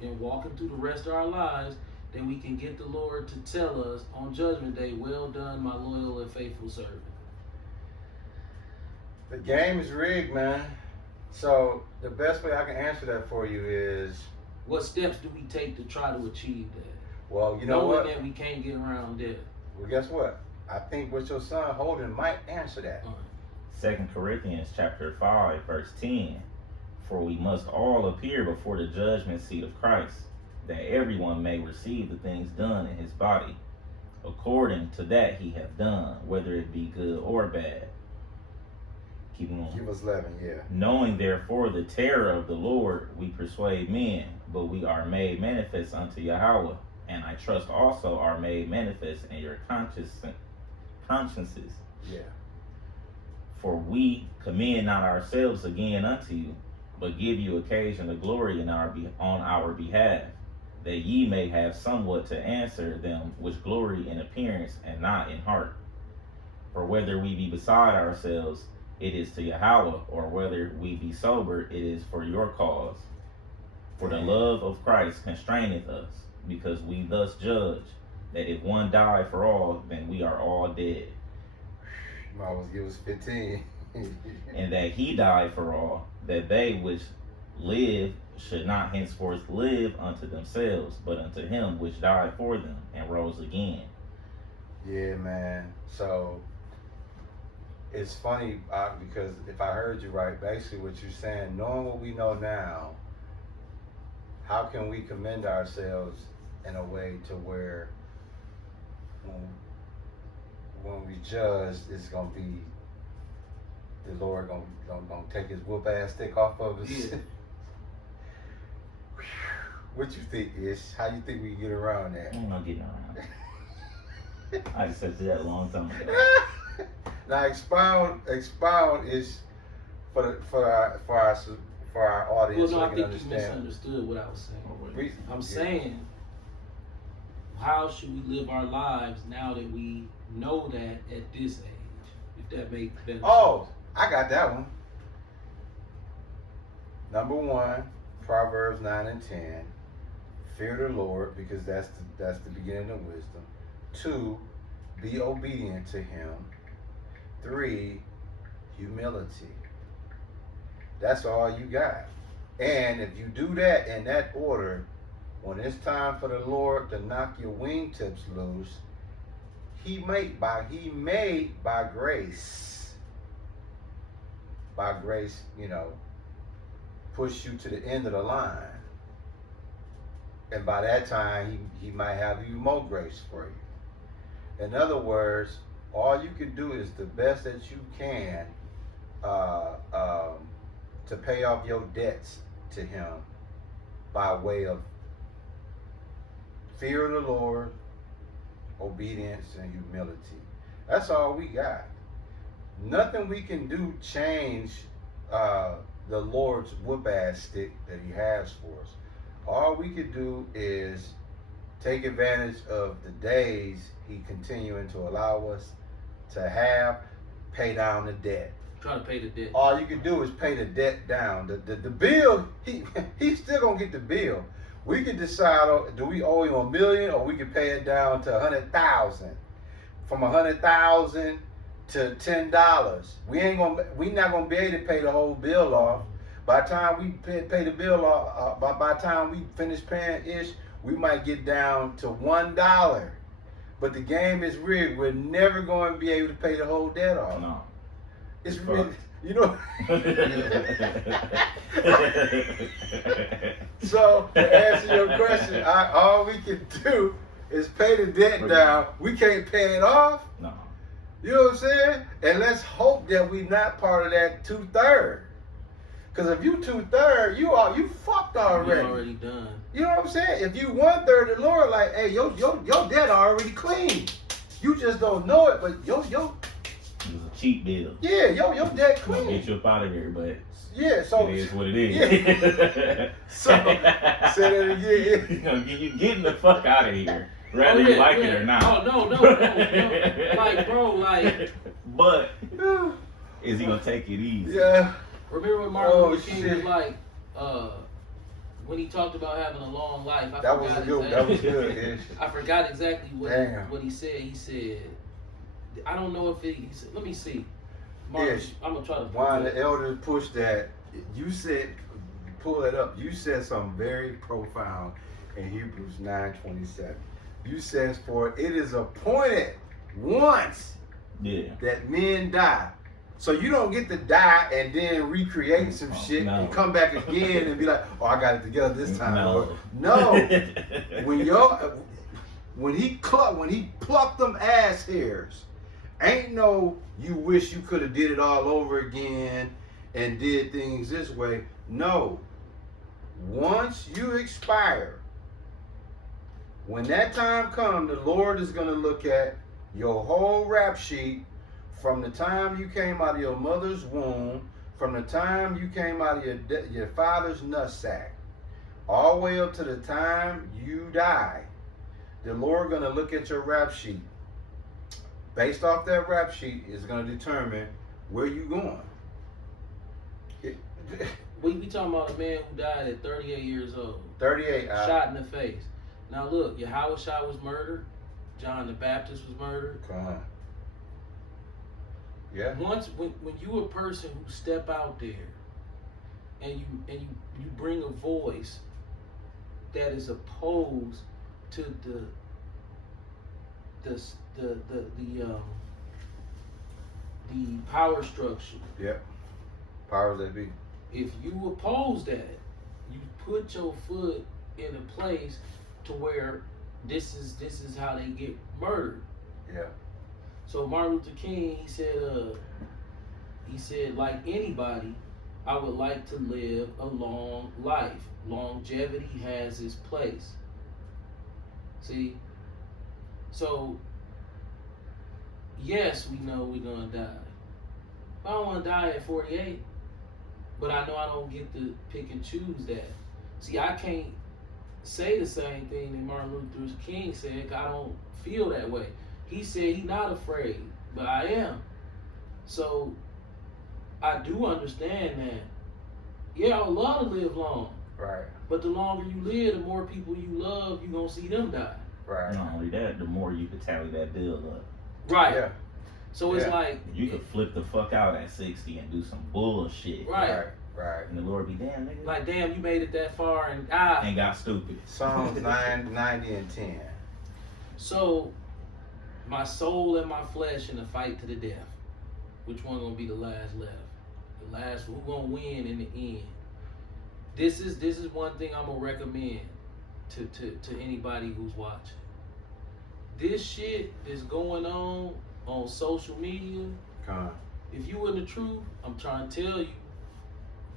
and walking through the rest of our lives, that we can get the Lord to tell us on Judgment Day, "Well done, my loyal and faithful servant"? The game is rigged, man. So the best way I can answer that for you is, What steps do we take to try to achieve that? well, you know Knowing what? that we can't get around death. Well, guess what? I think what your son Holden might answer that. 2 Corinthians chapter 5, verse 10. For we must all appear before the judgment seat of Christ, that everyone may receive the things done in his body, according to that he hath done, whether it be good or bad. Keep on. Give us 11, yeah. Knowing therefore the terror of the Lord, we persuade men, but we are made manifest unto Yahweh, and I trust also are made manifest in your consciences. Yeah. For we commend not ourselves again unto you, but give you occasion of glory on our behalf, that ye may have somewhat to answer them which glory in appearance and not in heart. For whether we be beside ourselves, it is to Yahweh, or whether we be sober, it is for your cause. For the love of Christ constraineth us, because we thus judge, that if one die for all, then we are all dead. You might always give us 15. And that he died for all, that they which live should not henceforth live unto themselves, but unto him which died for them and rose again. Yeah, man. So it's funny because if I heard you right, basically what you're saying, knowing what we know now, how can we commend ourselves in a way to where when we judge, it's gonna be the Lord gonna take his whoop ass stick off of us? Yeah. What you think, Ish? How you think we can get around that? I'm not getting around. I accepted that a long time ago. Now expound is for our audience. Well, no, so I they think can you understand. misunderstood what I was saying. I'm Yeah. saying, how should we live our lives now that we know that at this age? If that makes better Oh, sense. I got that one. Number 1, Proverbs 9 and 10. Fear the Lord, because that's the beginning of wisdom. 2, be obedient to him. 3, humility. That's all you got. And if you do that in that order, when it's time for the Lord to knock your wingtips loose, he may by grace, push you to the end of the line. And by that time, he might have even more grace for you. In other words, all you can do is the best that you can to pay off your debts to him by way of fear of the Lord, obedience, and humility. That's all we got. Nothing we can do change the Lord's whoop-ass stick that he has for us. All we could do is take advantage of the days he continuing to allow us to have, pay down the debt. Try to pay the debt. All you can do is pay the debt down. The bill, he's still gonna get the bill. We can decide, do we owe him $1 million, or we can pay it down to 100,000. From 100,000 to $10. We not gonna be able to pay the whole bill off. By the time we pay the bill off, by the time we finish paying ish, we might get down to $1. But the game is rigged. We're never going to be able to pay the whole debt off. No. It's rigged. You know. So to answer your question, all we can do is pay the debt down. We can't pay it off. No. You know what I'm saying? And let's hope that we're not part of that 2/3. Because if you 2/3, you fucked already. You're already done. You know what I'm saying? If you 1/3, the Lord like, hey, your debt already clean. You just don't know it, but It was a cheap bill. your debt I'm gonna clean. get you up out of here, but Yeah, so it is what it is. So say that again. He's gonna get you getting the fuck out of here, whether Oh, you yeah, like yeah. it or not. Oh, no. Like, bro, like, But is he gonna take it easy? Yeah. remember when Martin Oh, Luther King shit. was like, when he talked about having a long life, That was good. That was good. Ish. I forgot exactly Damn. what he said. He said, I don't know if he said, let me see. Martin, Ish. I'm gonna try to One of the elders pushed that. You said, pull it up. You said something very profound in Hebrews 9:27. You said, for it is appointed once Yeah. that men die. So you don't get to die and then recreate some shit No. and come back again and be like, oh, I got it together this time. No. Lord. No. when he plucked them ass hairs, ain't no you wish you could have did it all over again and did things this way. No. Once you expire, when that time comes, the Lord is going to look at your whole rap sheet from the time you came out of your mother's womb, from the time you came out of your father's nutsack, all the way up to the time you die. The Lord going to look at your rap sheet. Based off that rap sheet is going to determine where you going. We talking about a man who died at 38 years old. 38. Shot in the face. Now look, Yahweh Shah was murdered. John the Baptist was murdered. Come on. Yeah. Once when you a person who step out there and you bring a voice that is opposed to the power structure. Yep. Powers that be. If you oppose that, you put your foot in a place to where this is how they get murdered. Yeah. So Martin Luther King, he said, like anybody, I would like to live a long life. Longevity has its place. See? So, yes, we know we're gonna die. I don't wanna die at 48, but I know I don't get to pick and choose that. See, I can't say the same thing that Martin Luther King said, 'cause I don't feel that way. He said he's not afraid, but I am. So I do understand that. Yeah, I would love to live long. Right. But the longer you live, the more people you love, you're going to see them die. Right. Not only that, the more you could tally that bill up. Right. Yeah. So it's Yeah. like... You could flip the fuck out at 60 and do some bullshit. Right. Right. Right. And the Lord be damn, nigga. Like, damn, you made it that far and And got stupid. Psalms 9, 90, and 10. So, my soul and my flesh in a fight to the death. Which one gonna be the last left? The last, who gonna win in the end? This is one thing I'm gonna recommend. to anybody who's watching. This shit is going on social media. Con. If you in the truth, I'm trying to tell you,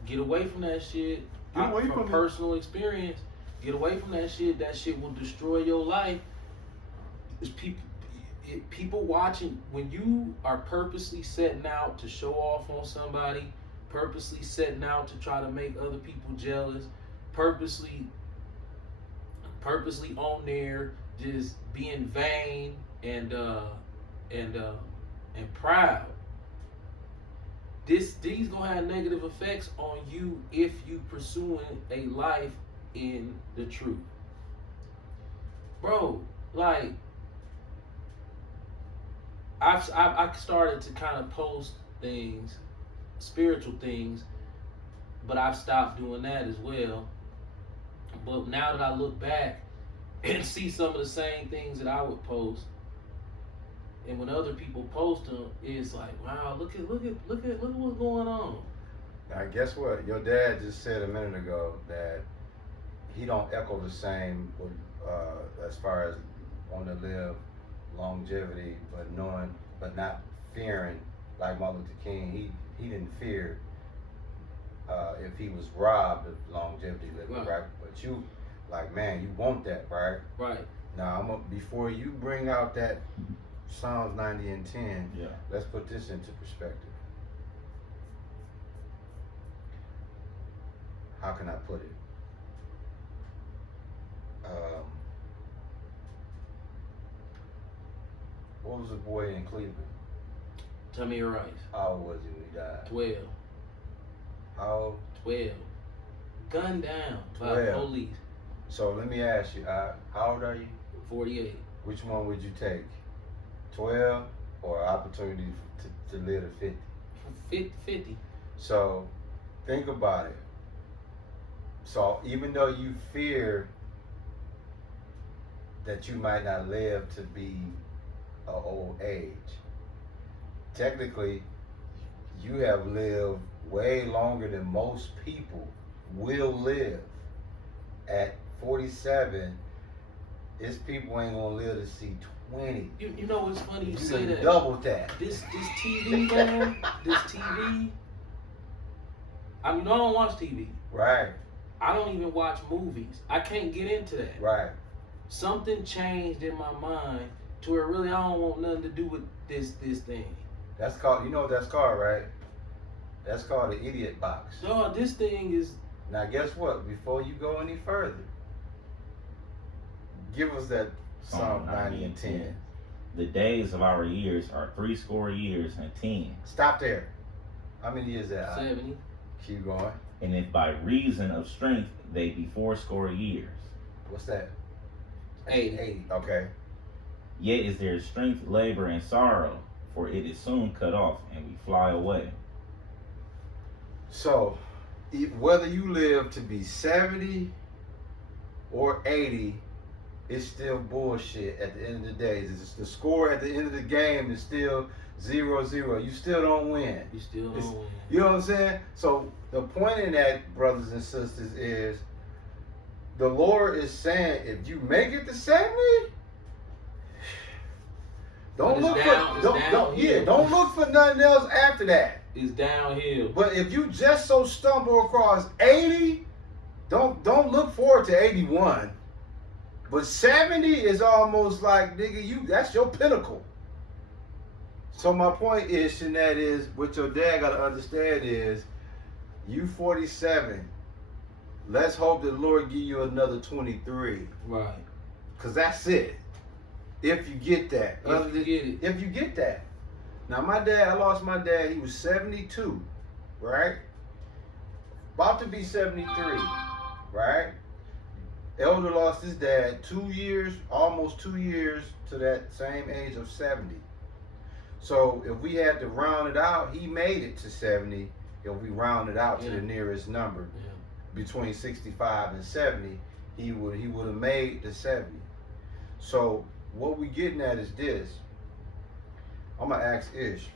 get away from that shit. Get away From from it. personal experience, get away from that shit. That shit will destroy your life. It's people watching. When you are purposely setting out to show off on somebody, purposely setting out to try to make other people jealous, purposely on there just being vain and proud. These gonna have negative effects on you if you pursuing a life in the truth, bro. Like I started to kind of post things, spiritual things, but I've stopped doing that as well. But now that I look back and see some of the same things that I would post, and when other people post them, it's like, wow, look at what's going on. Now, guess what? Your dad just said a minute ago that he don't echo the same as far as wanting to live longevity, but not fearing like Martin Luther King. He didn't fear if he was robbed of longevity living, right? But you, like, man, you want that, right? Right. Now, before you bring out that Psalms 90 and 10, Yeah. let's put this into perspective. How can I put it? What was the boy in Cleveland? Tamir Rice. How old was he when he died? 12. How old? 12. Gunned down by 12. police. So let me ask you, how old are you? 48. Which one would you take? 12 or opportunity to live to 50? 50. So think about it. So even though you fear that you might not live to be an old age, technically you have lived way longer than most people will live. At 47, it's people ain't gonna live to see 20. You know what's funny you You say done that. doubled that. This TV, man, this TV. I mean, I don't watch TV. Right, I don't even watch movies. I can't get into that. right. Something changed in my mind to where really I don't want nothing to do with this thing. That's called, you know what that's called, right? That's called the idiot box. No, this thing is. Now guess what? Before you go any further, give us that Psalm 90 and 10. The days of our years are 80 years and 10. Stop there. How many years is that? 70. Keep going. And if by reason of strength they be 80 years, What's that? 80. 80. Okay. yet is there strength, labor, and sorrow, for it is soon cut off, and we fly away. So, whether you live to be 70 or 80, it's still bullshit at the end of the day. It's the score at the end of the game is still 0-0. You still don't win. You still don't win. You know what I'm saying? So the point in that, brothers and sisters, is the Lord is saying if you make it to 70, don't look for nothing else after that. It's downhill. But if you just so stumble across 80, don't look forward to 81. But 70 is almost like, nigga, that's your pinnacle. So my point is, and that is, what your dad gotta understand is, you 47. Let's hope that the Lord give you another 23. Right. Cause that's it. If you get that. If you get it. If you get that. Now I lost my dad, he was 72, right? About to be 73, right? Elder lost his dad almost 2 years to that same age of 70. So if we had to round it out, he made it to 70. If we round it out to the nearest number, between 65 and 70, he would have made the 70. So what we getting at is this. I'm gonna ask Ish.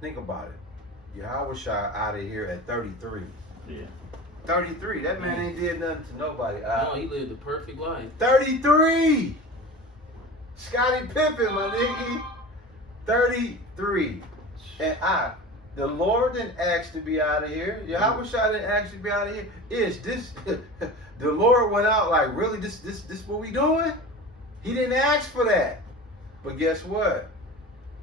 Think about it. Yahweh Shai out of here at 33. Yeah. 33. That man ain't did nothing to nobody. No, he lived a perfect life. 33. Scottie Pippen, my nigga. 33. And the Lord didn't ask to be out of here. Yahweh Shai didn't ask to be out of here. Is this the Lord went out like, really? This what we doing? He didn't ask for that. But guess what?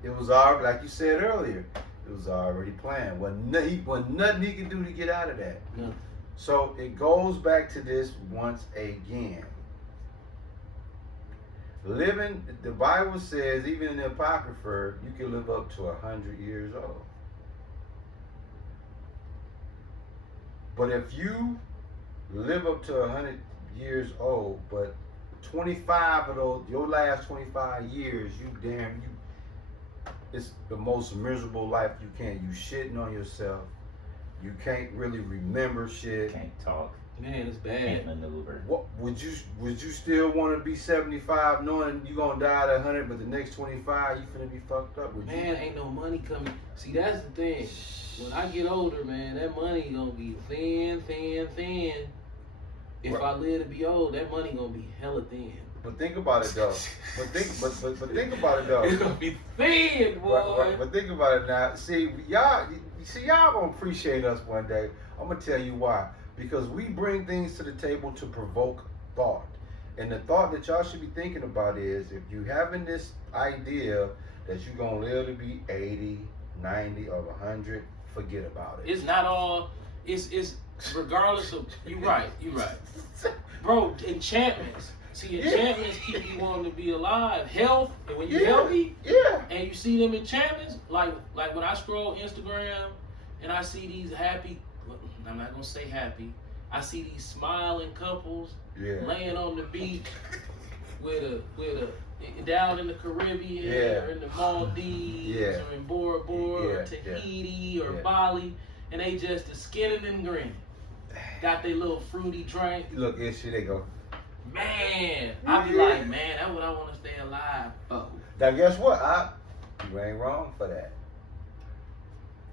It was already, like you said earlier, it was already planned. Wasn't nothing he could do to get out of that. No. So it goes back to this once again. Living, the Bible says, even in the Apocrypha, you can live up to 100 years old. But if you live up to 100 years old, but 25 of those, your last 25 years, it's the most miserable life you can. You shitting on yourself. You can't really remember shit. Can't talk. Man, it's bad. Can't maneuver. What would you still want to be 75 knowing you gonna die at 100, but the next 25 you finna be fucked up? Man, ain't no money coming. See, that's the thing. When I get older, man, that money gonna be thin. If Right. I live to be old, that money gonna be hella thin. But think about it though. But think about it though. It's gonna be thin, boy. Right, but think about it now. See, y'all gonna appreciate us one day. I'm gonna tell you why. Because we bring things to the table to provoke thought. And the thought that y'all should be thinking about is, if you having this idea that you're gonna live to be 80, 90, or 100, forget about it. It's not all. It's regardless of. You right. Bro, enchantments. See, enchantments keep you wanting to be alive. Health, and when you're healthy, and you see them enchantments, like when I scroll Instagram and I see these happy, I'm not gonna say happy, I see these smiling couples laying on the beach with a down in the Caribbean or in the Maldives or in Bora Bora or Tahiti or Bali, and they just skinning and grinning. Got their little fruity drink. Look, here they go. Man, I be like, man, that's what I want to stay alive for. Now guess what? You ain't wrong for that.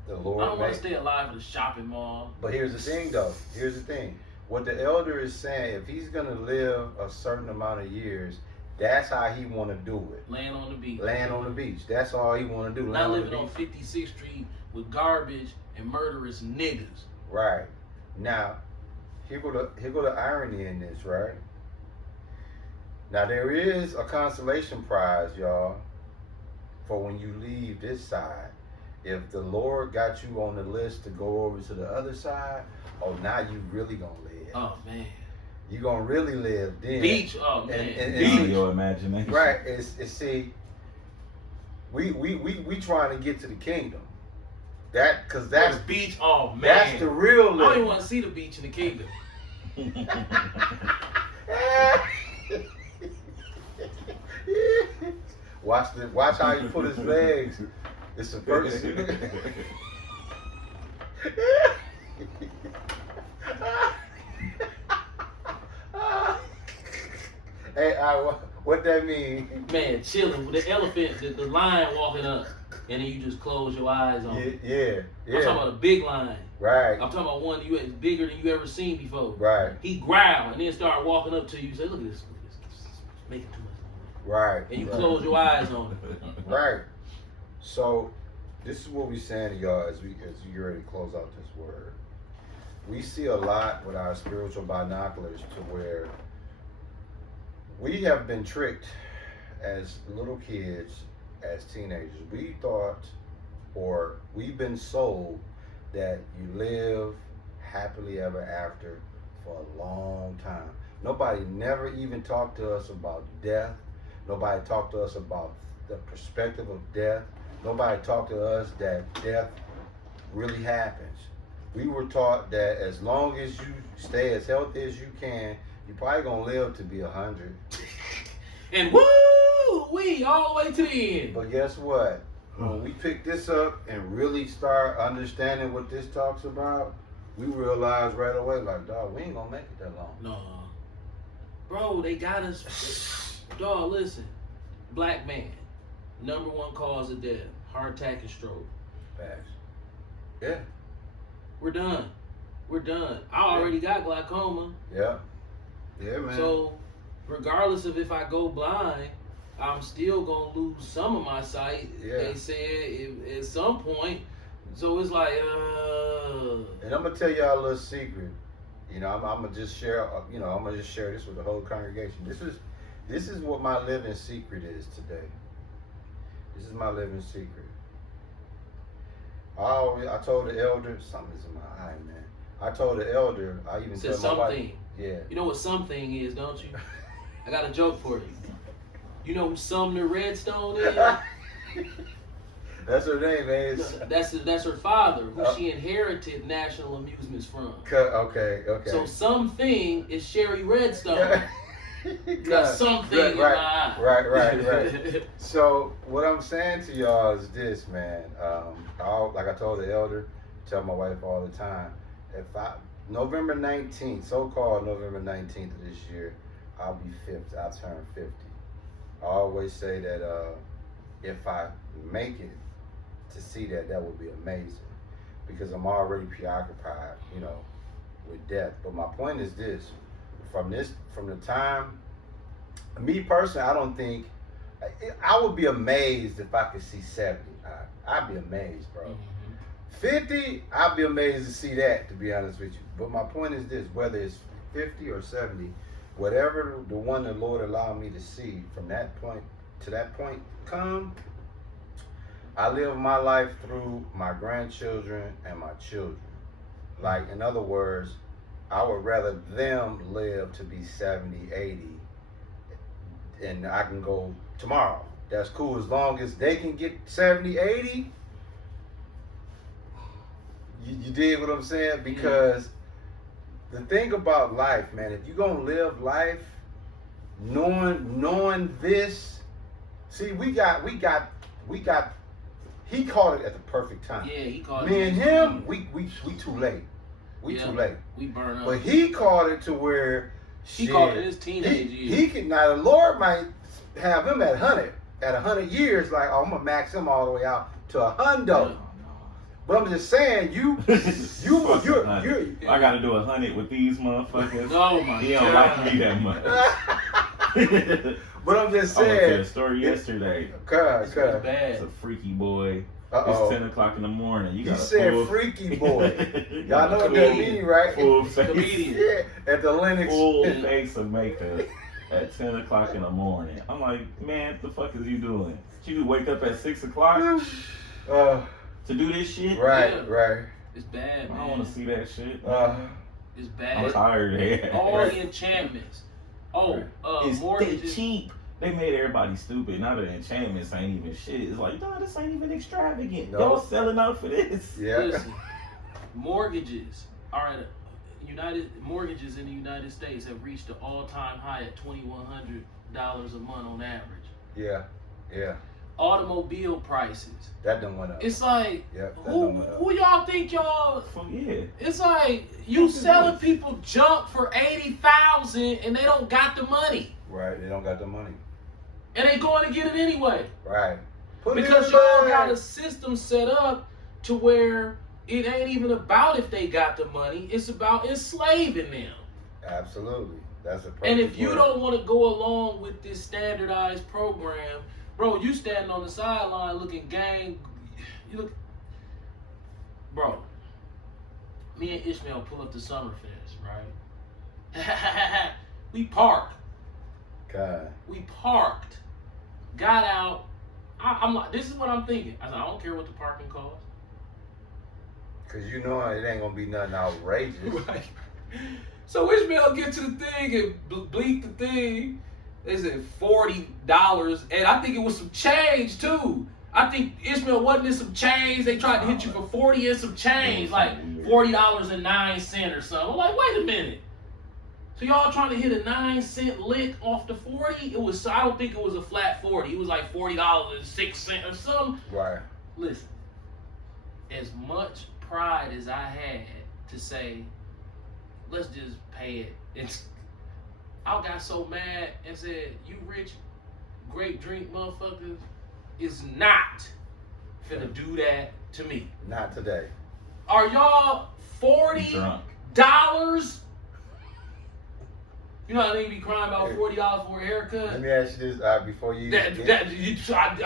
The Lord I don't want to stay alive in the shopping mall. But here's the thing though. Here's the thing. What the elder is saying, if he's gonna live a certain amount of years, that's how he wanna do it. Laying on the beach. Laying on the beach. That's all he wanna do. Not living on 56th Street with garbage and murderous niggas. Right. Now, here go the irony in this, right? Now there is a consolation prize, y'all, for when you leave this side. If the Lord got you on the list to go over to the other side, now you really gonna live. Oh man. You gonna really live then. Beach, oh man. And your imagination. Right. It's see, we trying to get to the kingdom. That's beach, oh man. That's the real living. I don't even want to see the beach in the kingdom. Watch how he put his legs. It's the first. Hey, what that mean? Man, chilling with the elephant, the lion walking up, and then you just close your eyes on it. Yeah. I'm talking about a big lion. Right. I'm talking about one you bigger than you ever seen before. Right. He growl and then start walking up to you. Say, look at this. Making too much noise. Right. And you close your eyes on it. Right. So, this is what we're saying to y'all as we get ready to close out this word. We see a lot with our spiritual binoculars to where we have been tricked as little kids, as teenagers. We thought, or we've been sold, that you live happily ever after for a long time. Nobody never even talked to us about death. Nobody talked to us about the perspective of death. Nobody talked to us that death really happens. We were taught that as long as you stay as healthy as you can, you're probably gonna live to be 100. And woo, we all the way to the end. But guess what? When we pick this up and really start understanding what this talks about, we realize right away, like, dog, we ain't gonna make it that long. No. Bro, they got us. Dog, listen. Black man, #1 cause of death, heart attack and stroke. Facts. Yeah. We're done. we're done. I already got glaucoma. Yeah. Yeah, man. So, regardless of if I go blind, I'm still gonna lose some of my sight. Yeah. They said at some point. So it's like, And I'm gonna tell y'all a little secret. You know, I'm gonna just share. You know, I'm gonna just share this with the whole congregation. This is what my living secret is today. This is my living secret. I told the elder, something's in my eye, man. I told the elder. I even said told my wife. something. Yeah. You know what something is, don't you? I got a joke for you. You know who Sumner Redstone is? That's her name, man. That's her father, who she inherited National Amusements from. Okay. So something is Sherry Redstone. Got something in my eye. Right. So what I'm saying to y'all is this, man. Like I told the elder, tell my wife all the time, November 19th, so-called November 19th of this year, I'll be 50. I'll turn 50. I always say that if I make it to see that would be amazing, because I'm already preoccupied, you know, with death. But my point is this: from the time, me personally, I don't think I would be amazed if I could see 70. I'd be amazed, bro. 50, I'd be amazed to see that, to be honest with you. But my point is this: whether it's 50 or 70, whatever the one the Lord allowed me to see from that point to that point come, I live my life through my grandchildren and my children. Like, in other words, I would rather them live to be 70, 80, and I can go tomorrow. That's cool, as long as they can get 70, 80. You dig what I'm saying? Because the thing about life, man, if you're gonna live life knowing this, see, we got he called it at the perfect time. Yeah, he called it. Me and him, we too late. We too late. We burn up. But he called it to where he called it his teenage years. He could, now the Lord might have him at 100 years, like, oh, I'm gonna max him all the way out to 100. Yeah. But I'm just saying, you're I gotta do 100 with these motherfuckers. Oh my He don't like me that much. But I'm just I went to saying. a story yesterday. It's It's bad. a freaky boy. Uh-oh. It's 10 o'clock in the morning. You said full, freaky boy. you Y'all got know a what that full- mean, right? Full face. Comedian. Yeah, at the Lennox. Full face of makeup at 10 o'clock in the morning. I'm like, man, what the fuck is you doing? You wake up at 6 o'clock to do this shit? Right. It's bad, I man. don't want to see that shit. It's I'm bad. tired of it. All the enchantments. They Mortgages. cheap. They made everybody stupid. Now the enchantments ain't even shit. It's like, no, this ain't even extravagant. No. Y'all selling out for this. Yeah. Listen, mortgages. All right, mortgages in the United States have reached an all-time high at $2,100 a month on average. Yeah. Automobile prices. That done went up. It's like, Yep, that who done went up. who y'all think y'all? Fuck yeah. It's like you selling people junk for $80,000 and they don't got the money, Right, they don't got the money. and they going to get it anyway Right. Put it because in y'all the got bag. a system set up to where it ain't even about if they got the money. It's about enslaving them. Absolutely. That's a perfect And if you word. don't want to go along with this standardized program, bro, you standing on the sideline looking gang. You look, bro. Me and Ishmael pull up to Summerfest, right? We parked. God. We parked. Got out. I'm like, this is what I'm thinking. I said, I don't care what the parking costs. Cause you know it ain't gonna be nothing outrageous. Right. So Ishmael get to the thing and bleep the thing. They said $40, and I think it was some change too. I think Ishmael wasn't in some change. They tried to hit you for 40 and some change, like $40.09 or something. I'm like, wait a minute. So y'all trying to hit a 9-cent lick off the 40? It was. I don't think it was a flat 40. It was like $40.06 or something. Right. Listen, as much pride as I had to say, let's just pay it. I got so mad and said, you rich, great drink motherfuckers is not finna do that to me. Not today. Are y'all 40? Drunk. You know how they be crying about $40 for a Let haircut? me ask you this before you.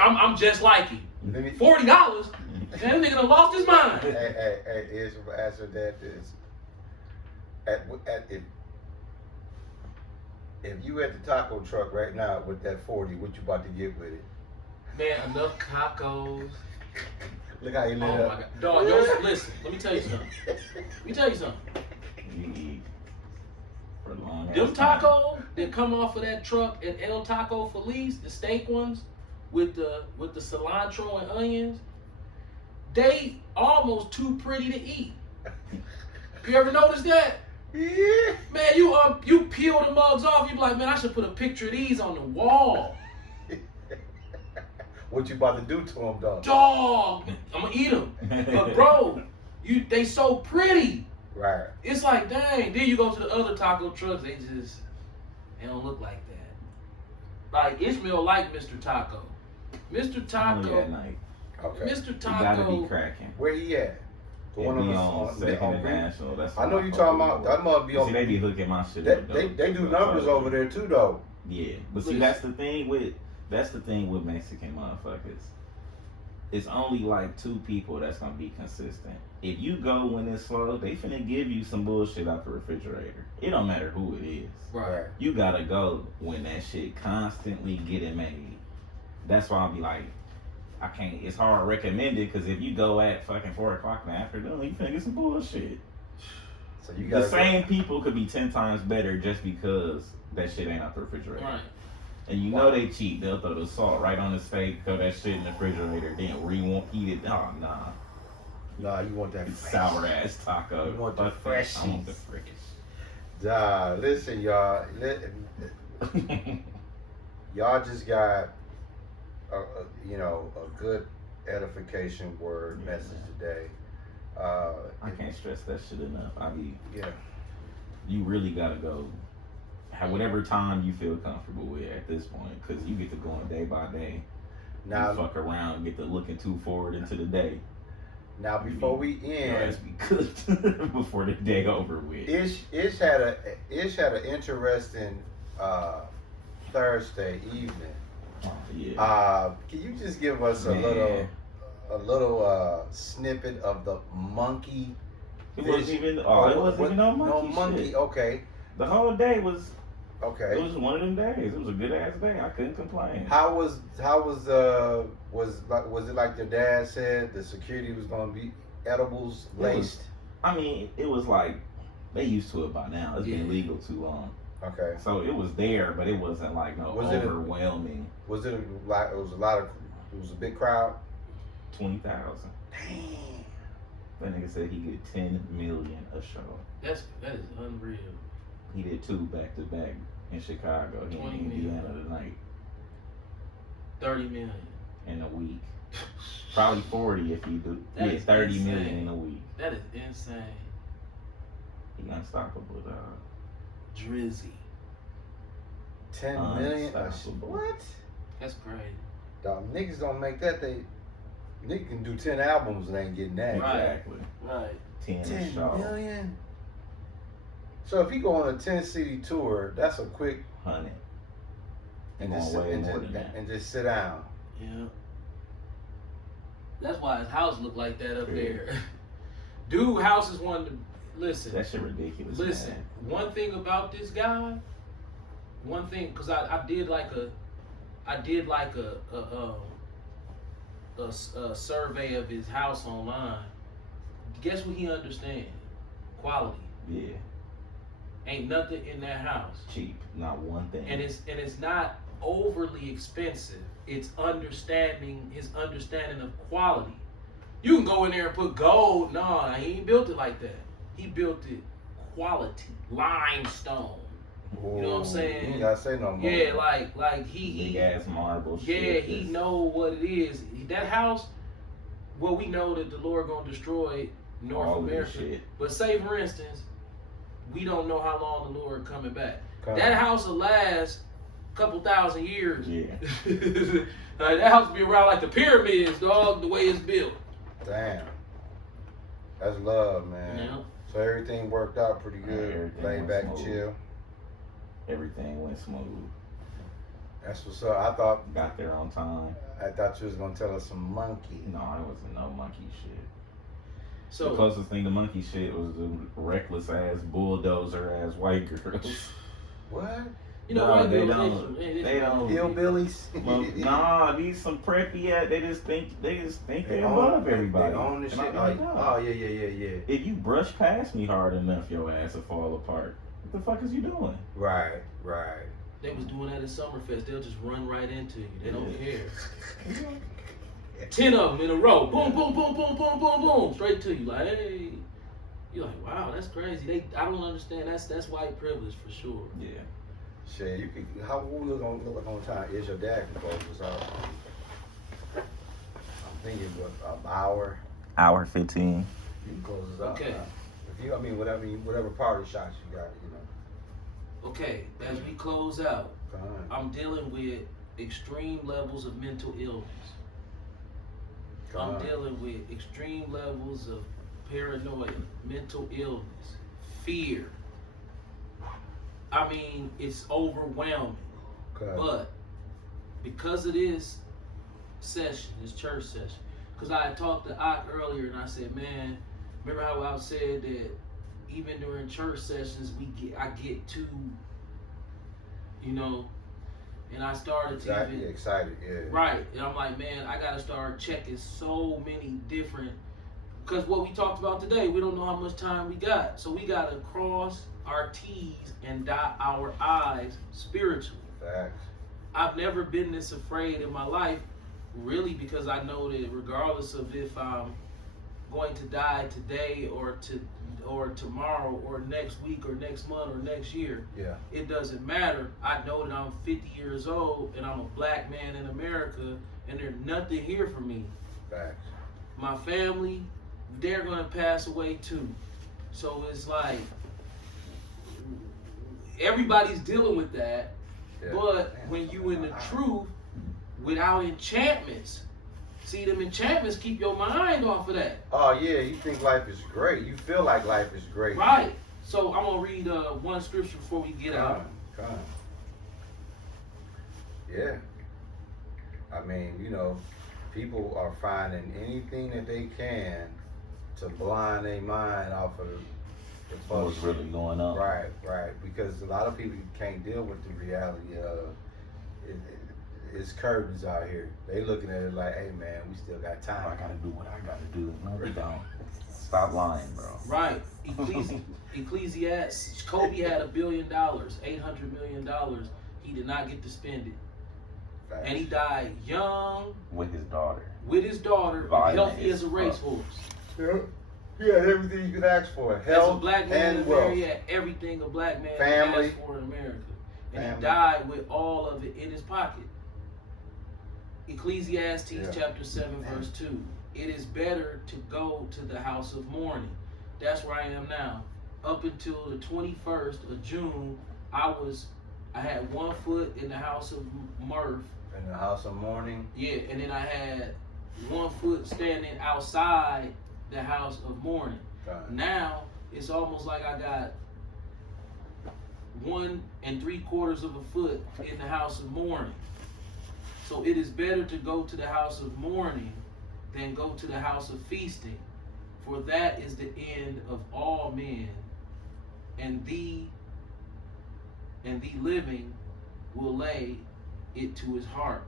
I'm just like him. Let me, $40? Man, that nigga done lost his mind. hey, Israel, ask your dad this. If you at the taco truck right now with that 40, what you about to get with it? Man, enough tacos. Look how he lit Oh up. my God. Dog, yo, listen, let me tell you something. You eat for a long Them ass time. tacos that come off of that truck at El Taco Feliz, the steak ones with the cilantro and onions, they almost too pretty to eat. You ever notice that? Yeah. Man, you peel the mugs off, you be like, man, I should put a picture of these on the wall. What you about to do to him, though? Dog, I'm gonna eat them. But bro, they so pretty. Right. It's like, dang. Then you go to the other taco trucks, they don't look like that. Like Ishmael like Mr. Taco. Mr. Only Taco. at night. Okay. Mr. You gotta Taco. be cracking. Where he at? The It one be on on Second and Green? National. That's I know what you fuck talking with. about. That must be See, on. they be hooking my shit They, up. they, though. they do I'm numbers telling over you. there too, though. Yeah, but see, Listen. that's the thing with Mexican motherfuckers. It's only like 2 people that's gonna be consistent. If you go when it's slow, they finna give you some bullshit out the refrigerator. It don't matter who it is. Right. You gotta go when that shit constantly getting made. That's why I'll be like, I can't. It's hard recommended because if you go at fucking 4 o'clock in the afternoon, you finna get some bullshit. So you got The same people could be 10 times better just because that shit ain't out the refrigerator. Right. And you know they cheat. They'll throw the salt right on the steak, throw that shit in the refrigerator, then reheat it. Oh, nah. Nah, you want that It's fresh. sour ass taco. You want the Fuck that. I want freshies. the fresh. Nah, listen, y'all. Y'all just got a good edification word Yeah. message today. I can't stress that shit enough. Yeah. You really gotta go have whatever time you feel comfortable with at this point, because you get to going day by day. Now, you fuck around, get to looking too forward into the day. now before we Your ass end, be cooked before the day over with. Ish had an interesting Thursday evening. Oh, yeah. Can you just give us a Man. little snippet of the monkey? It wasn't fish? even. Oh, it wasn't even no monkey. No monkey. Shit. Okay. The whole day was. Okay. It was one of them days. It was a good ass day. I couldn't complain. Was it like their dad said the security was gonna be edibles It was- laced? I mean, it was like they used to it by now. It's been Yeah. legal too long, Okay. so it was there, but it wasn't like no Was it a- overwhelming. Was it it was a big crowd? 20,000. Damn. That nigga said he get 10 million a show. That is unreal. He did 2 back to back in Chicago. He in 20 million. Indiana tonight 30 million. in a week. Probably 40 if you do. That Yeah, is 30 million insane. in a week. That is insane. He unstoppable, dog. Drizzy. 10 million? Unstoppable. What? That's crazy. Dog, niggas don't make that. Niggas can do 10 albums and ain't getting that. Right. Exactly. Right. 10 a 10 show. million? So if you go on a 10-city tour, that's a quick 100. and Going just, way and, more just, than that. and just sit down. Yeah. That's why his house look like that up Yeah. there. Dude, house is one to listen. That shit ridiculous. Listen, man. one thing about this guy, because I did like a survey of his house online. Guess what he understands? Quality. Yeah, Ain't nothing in that house, cheap. Not one thing. and it's not overly expensive. It's his understanding of quality. You can go in there and put gold. No, he ain't built it like that. He built it quality, limestone. You know what I'm saying? You ain't gotta say no more. Yeah, like Big he ass marble yeah, shit. he Just- know what it is. That house, well, we know that the Lord gonna destroy North all this America. shit. But say for instance, we don't know how long the Lord coming back. Come. That house will last a couple thousand years. Yeah. Like, that house will be around like the pyramids, dog, the way it's built. Damn. That's love, man. You know? So everything worked out pretty good. Everything Laid went back and smooth. chill. Everything went smooth. That's what's up. I thought Got there on time. you was gonna tell us some monkey. No, it wasn't no monkey shit. The So closest thing to monkey shit was the reckless ass bulldozer ass white girls. What? you know No, white they girls, don't. They don't. Hillbillies? Well, nah, these some preppy ass. They just think they're above everybody. They own the And shit. I'm like, Oh, yeah. if you brush past me hard enough, your ass will fall apart. What the fuck is you doing? Right. They was doing that at Summerfest. They'll just run right into you. They don't Yeah. care. 10 of them in a row. Boom, boom, boom, boom, boom, boom, boom. Straight to you. Like, hey. You're like, wow, that's crazy. I don't understand. That's white privilege for sure. Yeah. Shit, you could. How we look on time? Is your dad can close us out? I'm thinking what, an hour. Hour 15. You can close us out. Okay. Now. If you, I mean, whatever party shots you got, you know. Okay, as we close out, Fine. I'm dealing with extreme levels of mental illness. I'm dealing with extreme levels of paranoia, mental illness, fear. I mean, it's overwhelming. Okay. But because of this session, this church session, because I had talked to Ock earlier and I said, man, remember how I said that even during church sessions I get too, you know, and I started to even, excited, yeah. right, and I'm like, man, I gotta start checking so many different, because what we talked about today, we don't know how much time we got, so we gotta cross our T's and dot our I's spiritually. Facts. I've never been this afraid in my life, really, because I know that regardless of if I'm going to die today or tomorrow or next week or next month or next year, Yeah. it doesn't matter. I know that I'm 50 years old and I'm a black man in America and there's nothing here for me. Facts. My family, they're gonna pass away too. So it's like everybody's dealing with that. Yeah. But Damn, when you in the wow. truth, without enchantments, see, them enchantments keep your mind off of that. Oh yeah, you think life is great. You feel like life is great. Right. So I'm gonna read one scripture before we get out. Come on. Yeah. I mean, you know, people are finding anything that they can to blind their mind off of the What's bullshit. really going on? Right. Because a lot of people can't deal with the reality of it's curtains out here. They looking at it like, hey man, we still got time. I gotta do what I gotta do. No, we don't. Stop lying, bro. Right. Ecclesiastes. Kobe had $1 billion, $800 million. He did not get to spend it, Facts. and he died young With his daughter. with his daughter, Violent healthy as a as racehorse. Yeah. He had everything you could ask for. As a Health black man in and wealth. America, he had everything a black man Family. asked for in America. And Family. he died with all of it in his pocket. Ecclesiastes Yeah. chapter 7 verse 2. It is better to go to the house of mourning. That's where I am now. Up until the 21st of June, I had 1 foot in the house of mirth. In the house of mourning. Yeah, and then I had 1 foot standing outside the house of mourning. God. Now it's almost like I got 1 3/4 of a foot in the house of mourning. So it is better to go to the house of mourning than go to the house of feasting, for that is the end of all men, and thee living will lay it to his heart.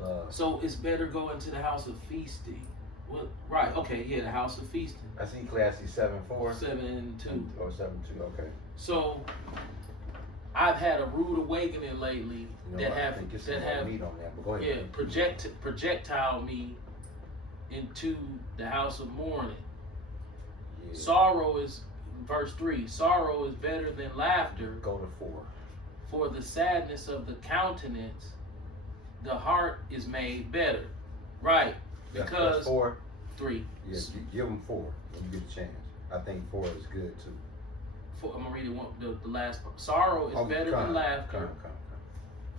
Love. So it's better going to the house of feasting. Well, right, okay, yeah, the house of feasting. That's Ecclesiastes 7:4. 7:2. Or 7:2. Okay. So I've had a rude awakening lately You know that what? I have think it's some more meat on that, but go ahead. projectile me into the house of mourning. Yeah. Sorrow is verse 3. Sorrow is better than laughter, Go to 4. for the sadness of the countenance, the heart is made better. Right, That's because 4. 3. Yeah, give them 4 when you get a chance. I think 4 is good too. I'm gonna read it the last part. Sorrow is better than laughter. Come.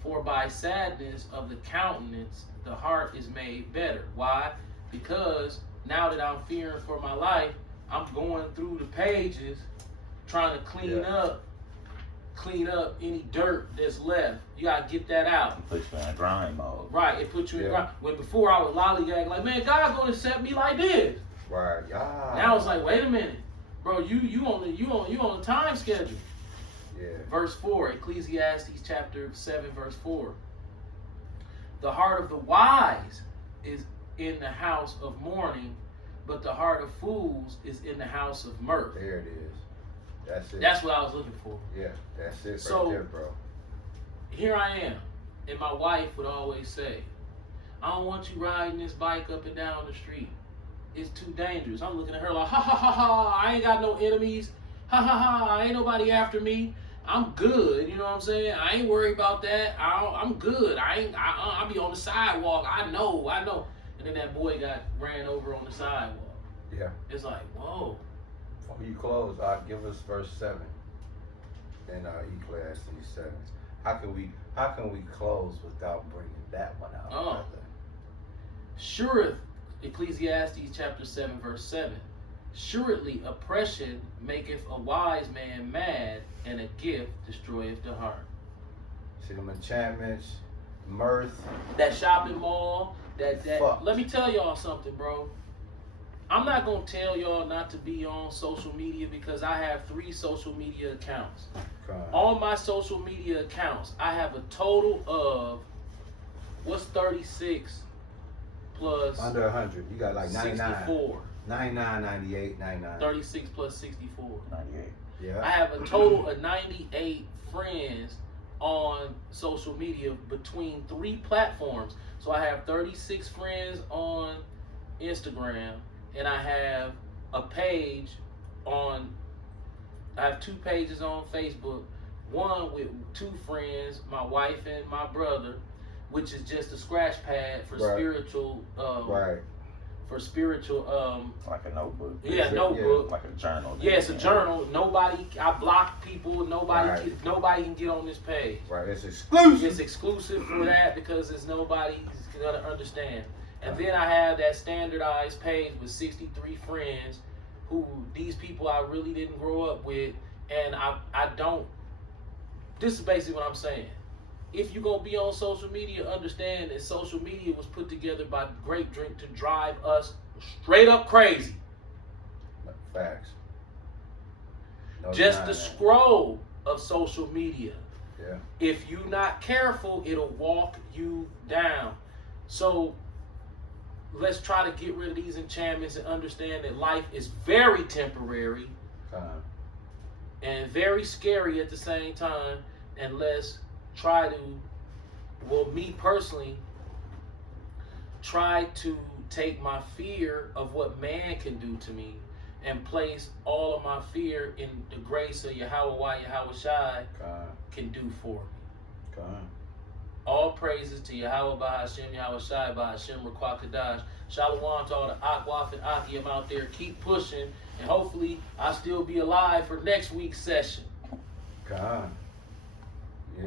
For by sadness of the countenance, the heart is made better. Why? Because now that I'm fearing for my life, I'm going through the pages trying to clean up any dirt that's left. You gotta get that out. It puts you in grind mode. Right, it puts you in grind. When before I would lollygag like, man, God gonna accept me like this. Right. Yeah. Now it's like, wait a minute, bro, you on the time schedule. Yeah. Verse 4, Ecclesiastes chapter 7, verse 4. The heart of the wise is in the house of mourning, but the heart of fools is in the house of mirth. There it is. That's it. That's what I was looking for. Yeah, that's it So, right there, bro. Here I am, and my wife would always say, I don't want you riding this bike up and down the street. It's too dangerous. I'm looking at her like, ha ha ha ha, I ain't got no enemies. Ha ha ha, ain't nobody after me. I'm good, you know what I'm saying? I ain't worried about that. I'm good. I'll be on the sidewalk. I know. And then that boy got ran over on the sidewalk. Yeah. It's like, whoa. Before you close, give us verse 7 in Ecclesiastes 7. How can we close without bringing that one out? Oh. Sureth, Ecclesiastes chapter 7, verse 7. Surely oppression maketh a wise man mad, and a gift destroyeth the heart. See them enchantments, mirth. That shopping mall, that Fuck. Let me tell y'all something, bro. I'm not gonna tell y'all not to be on social media because I have 3 social media accounts. On my social media accounts, I have a total of what's 36 plus under 100. You got like 99. 64. 99, 98, 99. 36 plus 64. 98. Yeah. I have a total of 98 friends on social media between 3 platforms. So I have 36 friends on Instagram, and I have a page on, I have 2 pages on Facebook, one with 2 friends, my wife and my brother, which is just a scratch pad for spiritual, for spiritual, like a notebook. Yeah, notebook. Like a journal. Yeah, it's a journal. Nobody, I block people. Nobody can get on this page. Right, it's exclusive. It's exclusive for that because there's nobody gonna understand. And then I have that standardized page with 63 friends who these people I really didn't grow up with, and I don't. This is basically what I'm saying. If you're gonna be on social media, understand that social media was put together by Grape Drink to drive us straight up crazy. Facts. No Just the denying that. scroll of social media. Yeah. If you're not careful, it'll walk you down. So let's try to get rid of these enchantments and understand that life is very temporary and very scary at the same time. And let's try to, well, me personally, try to take my fear of what man can do to me and place all of my fear in the grace of Yahweh Shai can do for me. All praises to Yahweh Bahashem, Yahweh Shai Bahashem, Rukwah Kadash. Shalom to all the Akwaf and Akim out there. Keep pushing, and hopefully I'll still be alive for next week's session. God.